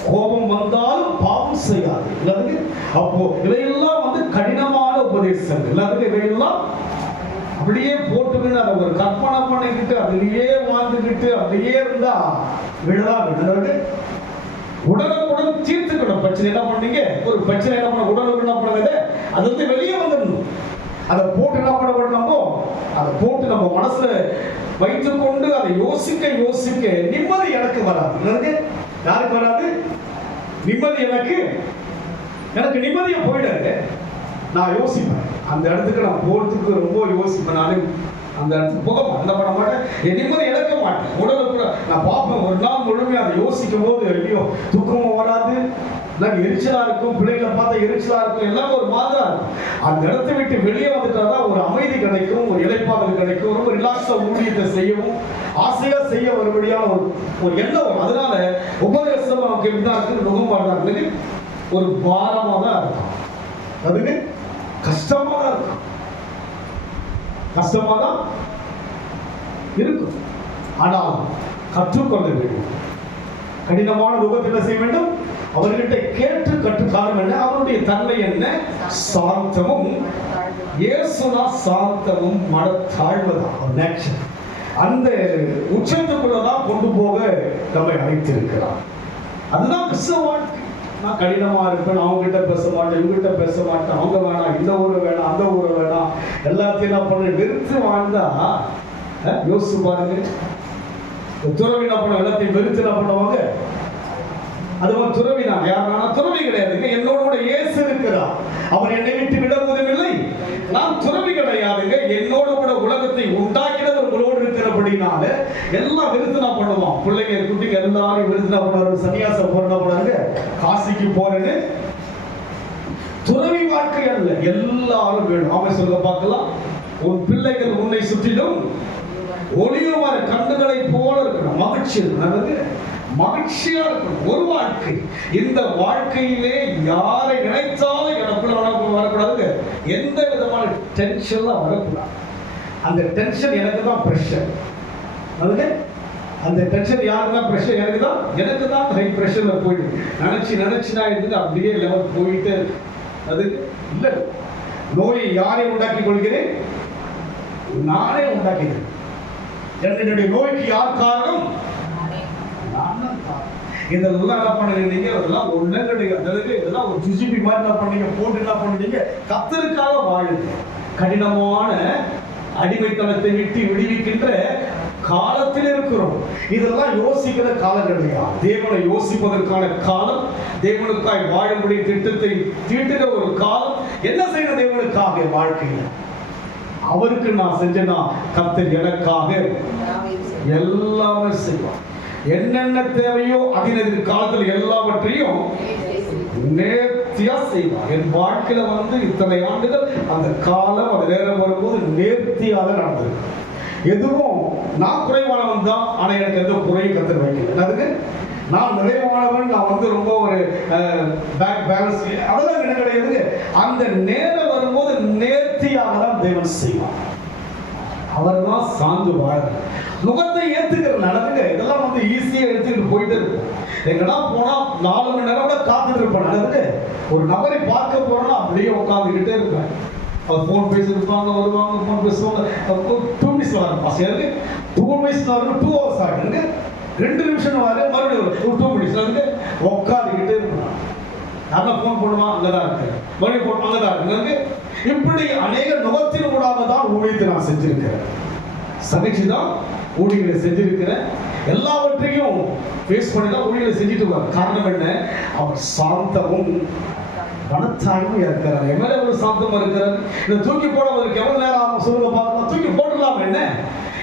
கோபம் வந்தாலும் பாவம் செய்யாது. அப்போ இவையெல்லாம் கடினமான உபதேசங்கள். இவையெல்லாம் அப்படியே போட்டுக்கிட்டு அதை ஒரு கற்பனை பண்ணிக்கிட்டு அதுலயே வாழ்ந்துக்கிட்டு அப்படியே இருந்தா விழதான் விழுறது. உடனுக்குடன் தீர்த்துக்கணும் பிரச்சனை. என்ன பண்ணீங்க, ஒரு பிரச்சனை என்ன பண்ண உடனுக்குடன் என்ன பண்ணுறது, அது வந்து வெளியே வந்துடணும். அதை போட்டு என்ன பண்ணப்படணுமோ அதை போட்டு நம்ம மனசுல வைத்துக் கொண்டு அதை யோசிக்க யோசிக்க நிம்மதி எனக்கு வராது. யாருக்கு வராது நிம்மதி? எனக்கு நிம்மதியை போயிடாது. நான் யோசிப்பேன், அந்த இடத்துக்கு நான் போறதுக்கு ரொம்ப யோசிப்பேன். நானே அந்த இடத்துக்கு போக மாட்டேன், பண்ண மாட்டேன், என் நிம்மதி இழக்க மாட்டேன். உடலை கூட நான் பார்ப்பேன், ஒரு நாள் முழுமையாக அதை யோசிக்கும் போது ஐயோ துக்கமும் வராது, எரிச்சலா இருக்கும், பிள்ளைகளை பார்த்தா எரிச்சலா இருக்கும், எல்லாமே ஒரு மாதிரியா இருக்கும். அந்த இடத்தை விட்டு வெளியே வந்துட்டாதான் ஒரு அமைதி கிடைக்கும், ஒரு இளைப்பாறுதல் கிடைக்கும், ரொம்ப ரிலாக்ஸா ஊழியத்தை செய்யவும் ஆசையா செய்ய வரும்படியான ஒரு எண்ணம் வரும். அதனால உபதேசம் நமக்கு எப்படிதான் இருக்கு, நுகம்பாடுறது ஒரு பாரமா தான் இருக்கும், அதுக்கு கஷ்டமா தான் இருக்கும், கஷ்டமா தான் இருக்கும். ஆனால் கற்றுக்கொள்ள வேண்டும். கடினமான நுகத்தை என்ன செய்ய வேண்டும், அவர்கிட்ட கேட்டு கற்றுக்காலம் என்ன, அவருடைய தன்மை என்ன, சாந்தமும். இயேசுனா சாந்தமும் மனத்தாழ்வுதான் நேச்சர். அந்த உச்சத்துக்குள்ளதான் கொண்டு போக நம்மை அழைத்திருக்கிறார். அதுதான் கிறிஸ்தவ வாழ்க்கை. நான் கடினமா இருப்பேன், அவங்க கிட்ட பேச மாட்டேன், இவங்கிட்ட பேச மாட்டேன், அவங்க வேணாம், இந்த ஊரை வேணாம், அந்த ஊரை வேணாம், எல்லாத்தையும் என்ன பண்ண வெறுத்து வாழ்ந்தா யோசிச்சு பாருங்க. துறவி என்ன பண்ண, எல்லாத்தையும் வெறுத்து என்ன பண்ணுவாங்க. அது ஒரு துறவி தான். யாருன்னா துறவி கிடையாதுங்க, என்னோட கூட இயேசு இருக்கிறார், அவர் என்னை விட்டு விடுவதும் இல்லை. நான் துறவி கிடையாதுங்க, என்னோட கூட உலகத்தை உண்டாக்கினது உங்களோடு இருக்கிறபடினால எல்லாம் விருதுனா பண்ணுவான். பிள்ளைங்க குட்டிங்க எல்லாரும் விருதுனா பண்ணுவாரு, சன்னியாசம் போறா போறாங்க, காசிக்கு போறேன்னு. துறவி வாழ்க்கை அல்ல, எல்லாரும் வேணும். அவன் சொல்ல பார்க்கலாம், உன் பிள்ளைகள் உன்னை சுற்றிலும் ஒளியுமான கண்ணுகளை போல இருக்கணும், மகிழ்ச்சி இருக்கணும், மகிழ்ச்சியா இருக்கணும் ஒரு வாழ்க்கை. இந்த வாழ்க்கையிலே யாரை நினைத்தாலும் எனக்குள்ள வரக்கூடாது, எந்த விதமான டென்ஷன்லாம் வரக்கூடாது. அந்த டென்ஷன் எனக்கு தான் பிரஷர், அதுக்கு அந்த டென்ஷன் யாருக்கு தான் பிரஷர், எனக்கு தான் ஹை பிரஷர்ல போயிடுது. நினைச்சு நான் எடுத்துட்டு அப்படியே லெவல் போயிட்டு. அது இல்லை, நோயை யாரை உண்டாக்கி கொள்கிறேன், நானே உண்டாக்கிறேன். என்னுடைய நோய்க்கு யார் காரணம், இதெல்லாம் என்ன பண்ணுறீங்க, அதெல்லாம் ஒண்ணு கிடையாது. இதெல்லாம் ஒரு ஜுஜிபி மாதிரி என்ன பண்ணீங்க, போட்டு என்ன பண்ணுறீங்க, கத்தருக்காக வாழுங்க. கடினமான அடிமைத்தனத்தை விட்டு விடுவிக்கின்ற காலத்தில் இருக்கிறோம். இதெல்லாம் யோசிக்கிற காலம் கிடையாது, தேவனை யோசிப்பதற்கான காலம், தேவனுக்காய் வாழும்படி திட்டத்தை தீட்டுகிற ஒரு காலம். என்ன செய்யணும் தேவனுக்காக வாழ்க்கையில், அவருக்கு நான் செஞ்சேன்னா கர்த்தர் எனக்காக எல்லாமே செய்வார். என்னென்ன தேவையோ அதின் காலத்தில் எல்லாவற்றையும் நேர்த்தியா செய்வார். என் வாழ்க்கையில இத்தனை ஆண்டுகள் அந்த காலம் அது நேரம் வரும்போது நேர்த்தியாக நடந்திருக்கு. எதுவும் நான் குறைவானவன் தான், ஆனா எனக்கு எந்த குறையும் கத்தர் வைக்கல. அதுக்கு நான் நிறைவானவன், நான் ரொம்ப ஒரு பேக் பேலன்ஸ், அதெல்லாம் என்ன கிடையாது. அந்த நேரம் வரும்போது நேர்த்தியாக தான் தேவன் செய்வார். அவர் தான் சார்ந்து வாழ நுகத்தை ஏத்துக்கிற நடந்துங்க. இதெல்லாம் ஈஸியா எடுத்துக்கிட்டு போயிட்டு இருக்கும். எங்கன்னா போனா 4 மணி நேரம் கூட காத்துட்டு இருப்பேன். நடந்துட்டு ஒரு நபரை பார்க்க போறோம்னா அப்படியே உட்காந்துக்கிட்டே இருப்பேன். அவர் போன் பேசிருப்பாங்க, வருவாங்க, போன் பேசுவாங்க. 2 மினிட்ஸ் வரும், சரி 2 மினிட்ஸ் வரும், 2 ஹவர்ஸ் ஆகுங்க. 2 நிமிஷம் வர மறுபடியும் 2 மினிட்ஸ் வந்து உட்காந்துக்கிட்டே இருப்பாங்க. நல்லா போன் போடுவான், அங்கதான் இருக்கு, மறுபடியும் போன் அங்கதான் இருக்கு. இப்படி அநேக நுகத்தின் கூடாக தான் ஊழியத்தை நான் செஞ்சிருக்கிறேன், சகிச்சுதான் ஊழியர்களை செஞ்சிருக்கிறேன். எல்லாவற்றையும் ஃபேஸ் பண்ணி தான் ஊழியர்களை செஞ்சுட்டு இருக்காங்க. காரணம் என்ன? அவர் சாந்தமும் மனத்தாழ்மையா இருக்கிறார். எம்எல்ஏ ஒரு சாந்தமா இருக்கிறார். இதை தூக்கி போடுவதற்கு எவ்வளவு நேரம் ஆகும் சொல்லுங்க பார்க்கலாம். தூக்கி போடலாம் என்ன?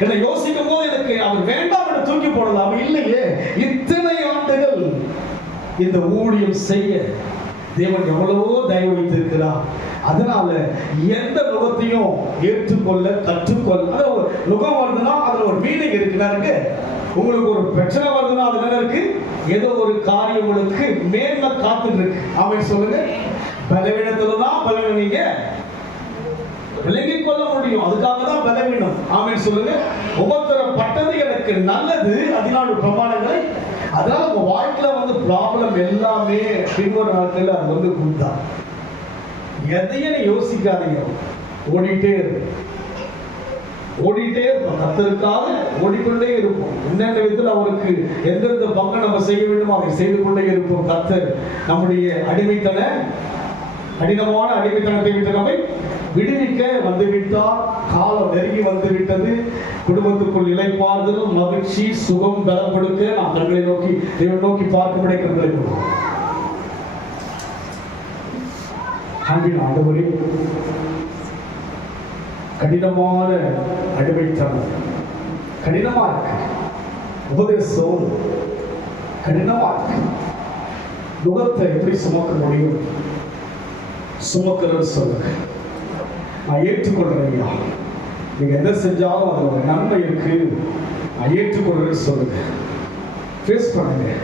என்னை யோசிக்கும் போது எனக்கு அவர் வேண்டாம் என்று தூக்கி போடலாம். இல்லையே, இத்தனை ஆண்டுகள் இந்த ஊழியம் செய்ய தேவன் எவ்வளவோ தயவு வைத்திருக்கிறார். அதனால எந்த நுகத்தையும் ஏற்றுக்கொள்ள கற்றுக்கொள்ள. அதாவது நுகம் வருதுன்னா அதுல ஒரு மீனிங் இருக்குனாருக்கு. உங்களுக்கு ஒரு பிரச்சனை வருதுன்னா அது என்ன இருக்கு? ஏதோ ஒரு காரியம் உங்களுக்கு மேன்மை காத்துட்டு இருக்கு. அவன் சொல்லுங்க, பலவீனத்துலதான் பலவீனம் நீங்க விளங்கிக் கொள்ள முடியும். அதுக்காக தான் பலவீனம். ஆமென் சொல்லுங்க. உபத்திரப்பட்டது எனக்கு நல்லது, 14 பிரமாணங்களை. அதனால உங்க வாழ்க்கையில ப்ராப்ளம் எல்லாமே பின்வரும் நாட்கள் அது கொடுத்தான். எதையும் யோசிக்காதீங்க, ஓடிட்டே இருக்கு. ஓடிட்டே இருப்போம், கர்த்தருக்காக ஓடிக்கொண்டே இருப்போம். என்னென்ன விதத்தில் அவருக்கு எந்தெந்த பங்கு நம்ம செய்ய வேண்டுமோ அதை செய்து கொண்டே இருப்போம். கர்த்தர் நம்முடைய கடினமான அடிமைத்தனத்தை விட்டு நம்மை விடுவிக்க வந்துவிட்டார். காலம் நெருங்கி வந்துவிட்டது. குடும்பத்துக்குள் இளைப்பாறுதல், மகிழ்ச்சி, சுகம், பலம் கொடுக்க நாம் கண்களை நோக்கி தேவன் நோக்கி பார்க்கும்படி கண்களை கொடுக்கும். அன்பின் ஆண்டவரே, கடினமான அடிமைத்தனம் கடினமா இருக்கு, உபதேசம் கடினமா இருக்கு. நுகத்தை எப்படி சுமக்க முடியும்? சுமக்கிறது சொல்லுங்க. நான் ஏற்றுக்கொள்றேன் ஐயா, நீங்க எதை செஞ்சாலும் அது ஒரு நன்மை இருக்கு, நான் ஏற்றுக்கொள்றது சொல்லுங்க. ஃபேஸ் பண்ணுங்க.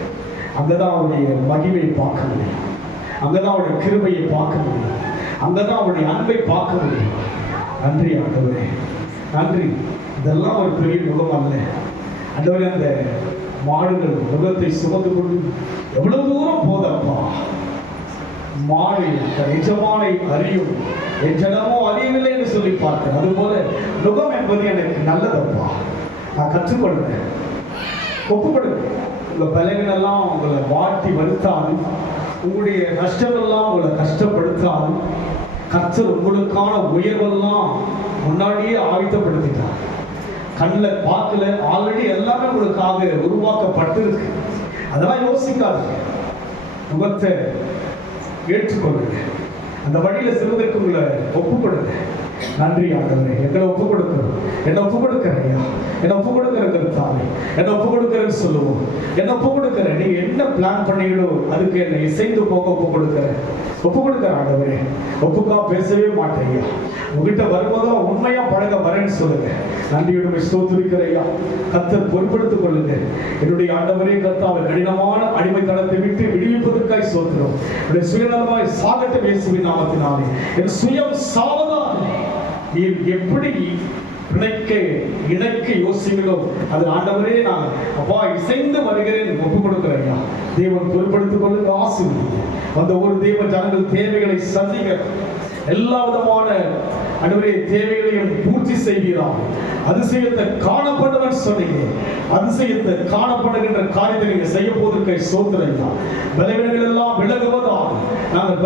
அங்கதான் அவருடைய மகிமையை பார்க்க முடியும், அங்கதான் அவருடைய கிருபையை பார்க்க முடியும், அங்கதான் அவருடைய அன்பை பார்க்க முடியும். நன்றி ஆண்டவரே, நன்றி. இதெல்லாம் ஒரு பெரிய முகம் அல்ல ஆண்டவரே. அந்த மாடுகள் முகத்தை சுமந்து கொண்டு எவ்வளவு தூரம் போதப்பா. மாடு தன் எஜமானை அறியும், என் ஜனமோ அறியவில்லை என்று சொல்லி பார்த்தேன். அதுபோல நுகம் என்பது எனக்கு நல்லதப்பா, நான் கற்றுக்கொள்றேன். ஒப்புப்படுங்க. உங்க பலவீனெல்லாம் உங்களை வாட்டி வருத்தாலும், உங்களுடைய கஷ்டமெல்லாம் உங்களை கஷ்டப்படுத்தாலும், கர்த்தர் உங்களுக்கான உயர்வெல்லாம் முன்னாடியே ஆயத்தப்படுத்திட்டார். கண்ணில் பார்க்கல, ஆல்ரெடி எல்லாமே உங்களுக்காக உருவாக்கப்பட்டு இருக்கு. அதெல்லாம் யோசிக்காதீங்க. முகத்தை ஏற்றுக்கொள்ளுங்க. அந்த வழியில செல்வதற்கு உங்களை ஒப்புக்கொடுங்க. நன்றி ஆண்டவரே, எங்களை ஒப்பு கொடுக்கிறோம். என்னை ஒப்பு கொடுக்கிறேன் ஐயா, என்னை ஒப்பு கொடுக்கிறேன். என்னை ஒப்பு கொடுக்கிறேன்னு சொல்லுவோம். என்னை ஒப்பு கொடுக்கிறேன். நீங்க என்ன பிளான் பண்ணீங்களோ அதுக்கு என்னை இசைந்து போக ஒப்பு கொடுக்கிறேன். ஒப்பு கொடுக்கிறேன் ஆண்டவரே. ஒப்புக்கா பேசவே மாட்டேன் ஐயா. உங்ககிட்ட வரும்போதோ உண்மையா பழக வரேன்னு சொல்லுங்க. நன்றியுடன் ஸ்தோத்திரிக்கிறேன் ஐயா. கர்த்தர் பொறுப்படுத்திக் கொள்ளுங்க. என்னுடைய ஆண்டவரே கர்த்தாவை கடினமான அடிமைத்தனத்தை விட்டு விடுவிப்பதற்காய் ஸ்தோத்திரம். என்னுடைய சுயநலமாய் சாகட்டும் இயேசுவின் நாமத்தினாலே. என் சுயம் சாவதான். நீர் எப்படி இணைக்க யோசிங்களோ அது ஆண்டவரே நான் அப்பா இசைந்து வருகிறேன் ஒப்பு கொடுக்கிறேன். தேவன் பொறுப்படுத்திக் கொள்ளுங்க. ஆசீர்வதிங்க. அந்த ஒரு தேவ ஜனங்கள் தேவைகளை சந்திங்க. எல்லா விதமான ஆண்டவரே தேவைகளையும் பூர்த்தி செய்கிறார். அதிசயத்தை காணப்படுவன் சொன்னீங்க. அதிசயத்தை காணப்படுகின்ற காரியத்தை நீங்க செய்ய போவதற்கு சோதனையா. பலவீனங்கள் எல்லாம் விலகுவதாக நாங்கள்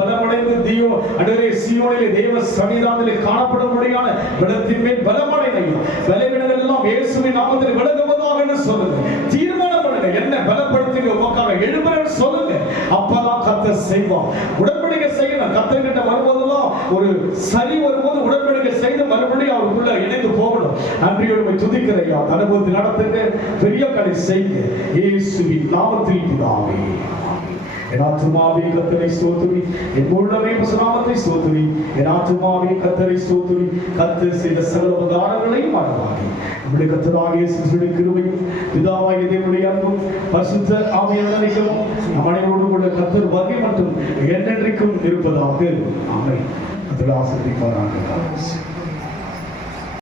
பலமடைந்து தீயோ ஆண்டவரே சீயோனிலே தேவ சன்னிதானத்திலே காணப்பட முடியாத பலத்தின் மேல் பலமடையும். பலவீனங்கள் எல்லாம் இயேசுவின் நாமத்தில் விலகுவதாக என்று சொல்லுங்க. தீர்மானம் பண்ணுங்க. என்ன பலப்படுத்துங்க, உமக்காக எழுப்புறேன்னு சொல்லுங்க. அப்பதான் கர்த்தர் செய்வார். உடன்படிக்கை செய்யணும். கர்த்தர்கிட்ட வரும்போதெல்லாம் ஒரு சரி வரும்போது உடன்படிக்கை செய்து மறுபடியும் அவருக்குள்ள இணைந்து போகணும். நன்றியோடு துதிக்கிறையா. அனுபவத்தை நடத்துங்க. பெரிய கடை செய்யுங்க. இயேசுவின் நாமத்தில் பிதாவே. என் ஆத்துமாவே கர்த்தரை ஸ்தோத்திரி, என் உள்ளமே நாமத்தை ஸ்தோத்திரி. என் ஆத்துமாவே கர்த்தரை ஸ்தோத்திரி. கர்த்தர் செய்த சகல உபகாரங்களையும் மறவாதே. நம்முடைய கர்த்தராகிய இயேசுவின் கிருபையும் பிதாவாகிய தேவனுடைய அன்பும் பரிசுத்த ஆவியானவரின் ஐக்கியமும் நம் அனைவரோடும் கூட கர்த்தர் வருகை மற்றும் என்றென்றைக்கும் இருப்பதாக. ஆமென். கர்த்தர் ஆசீர்வதிப்பாராக.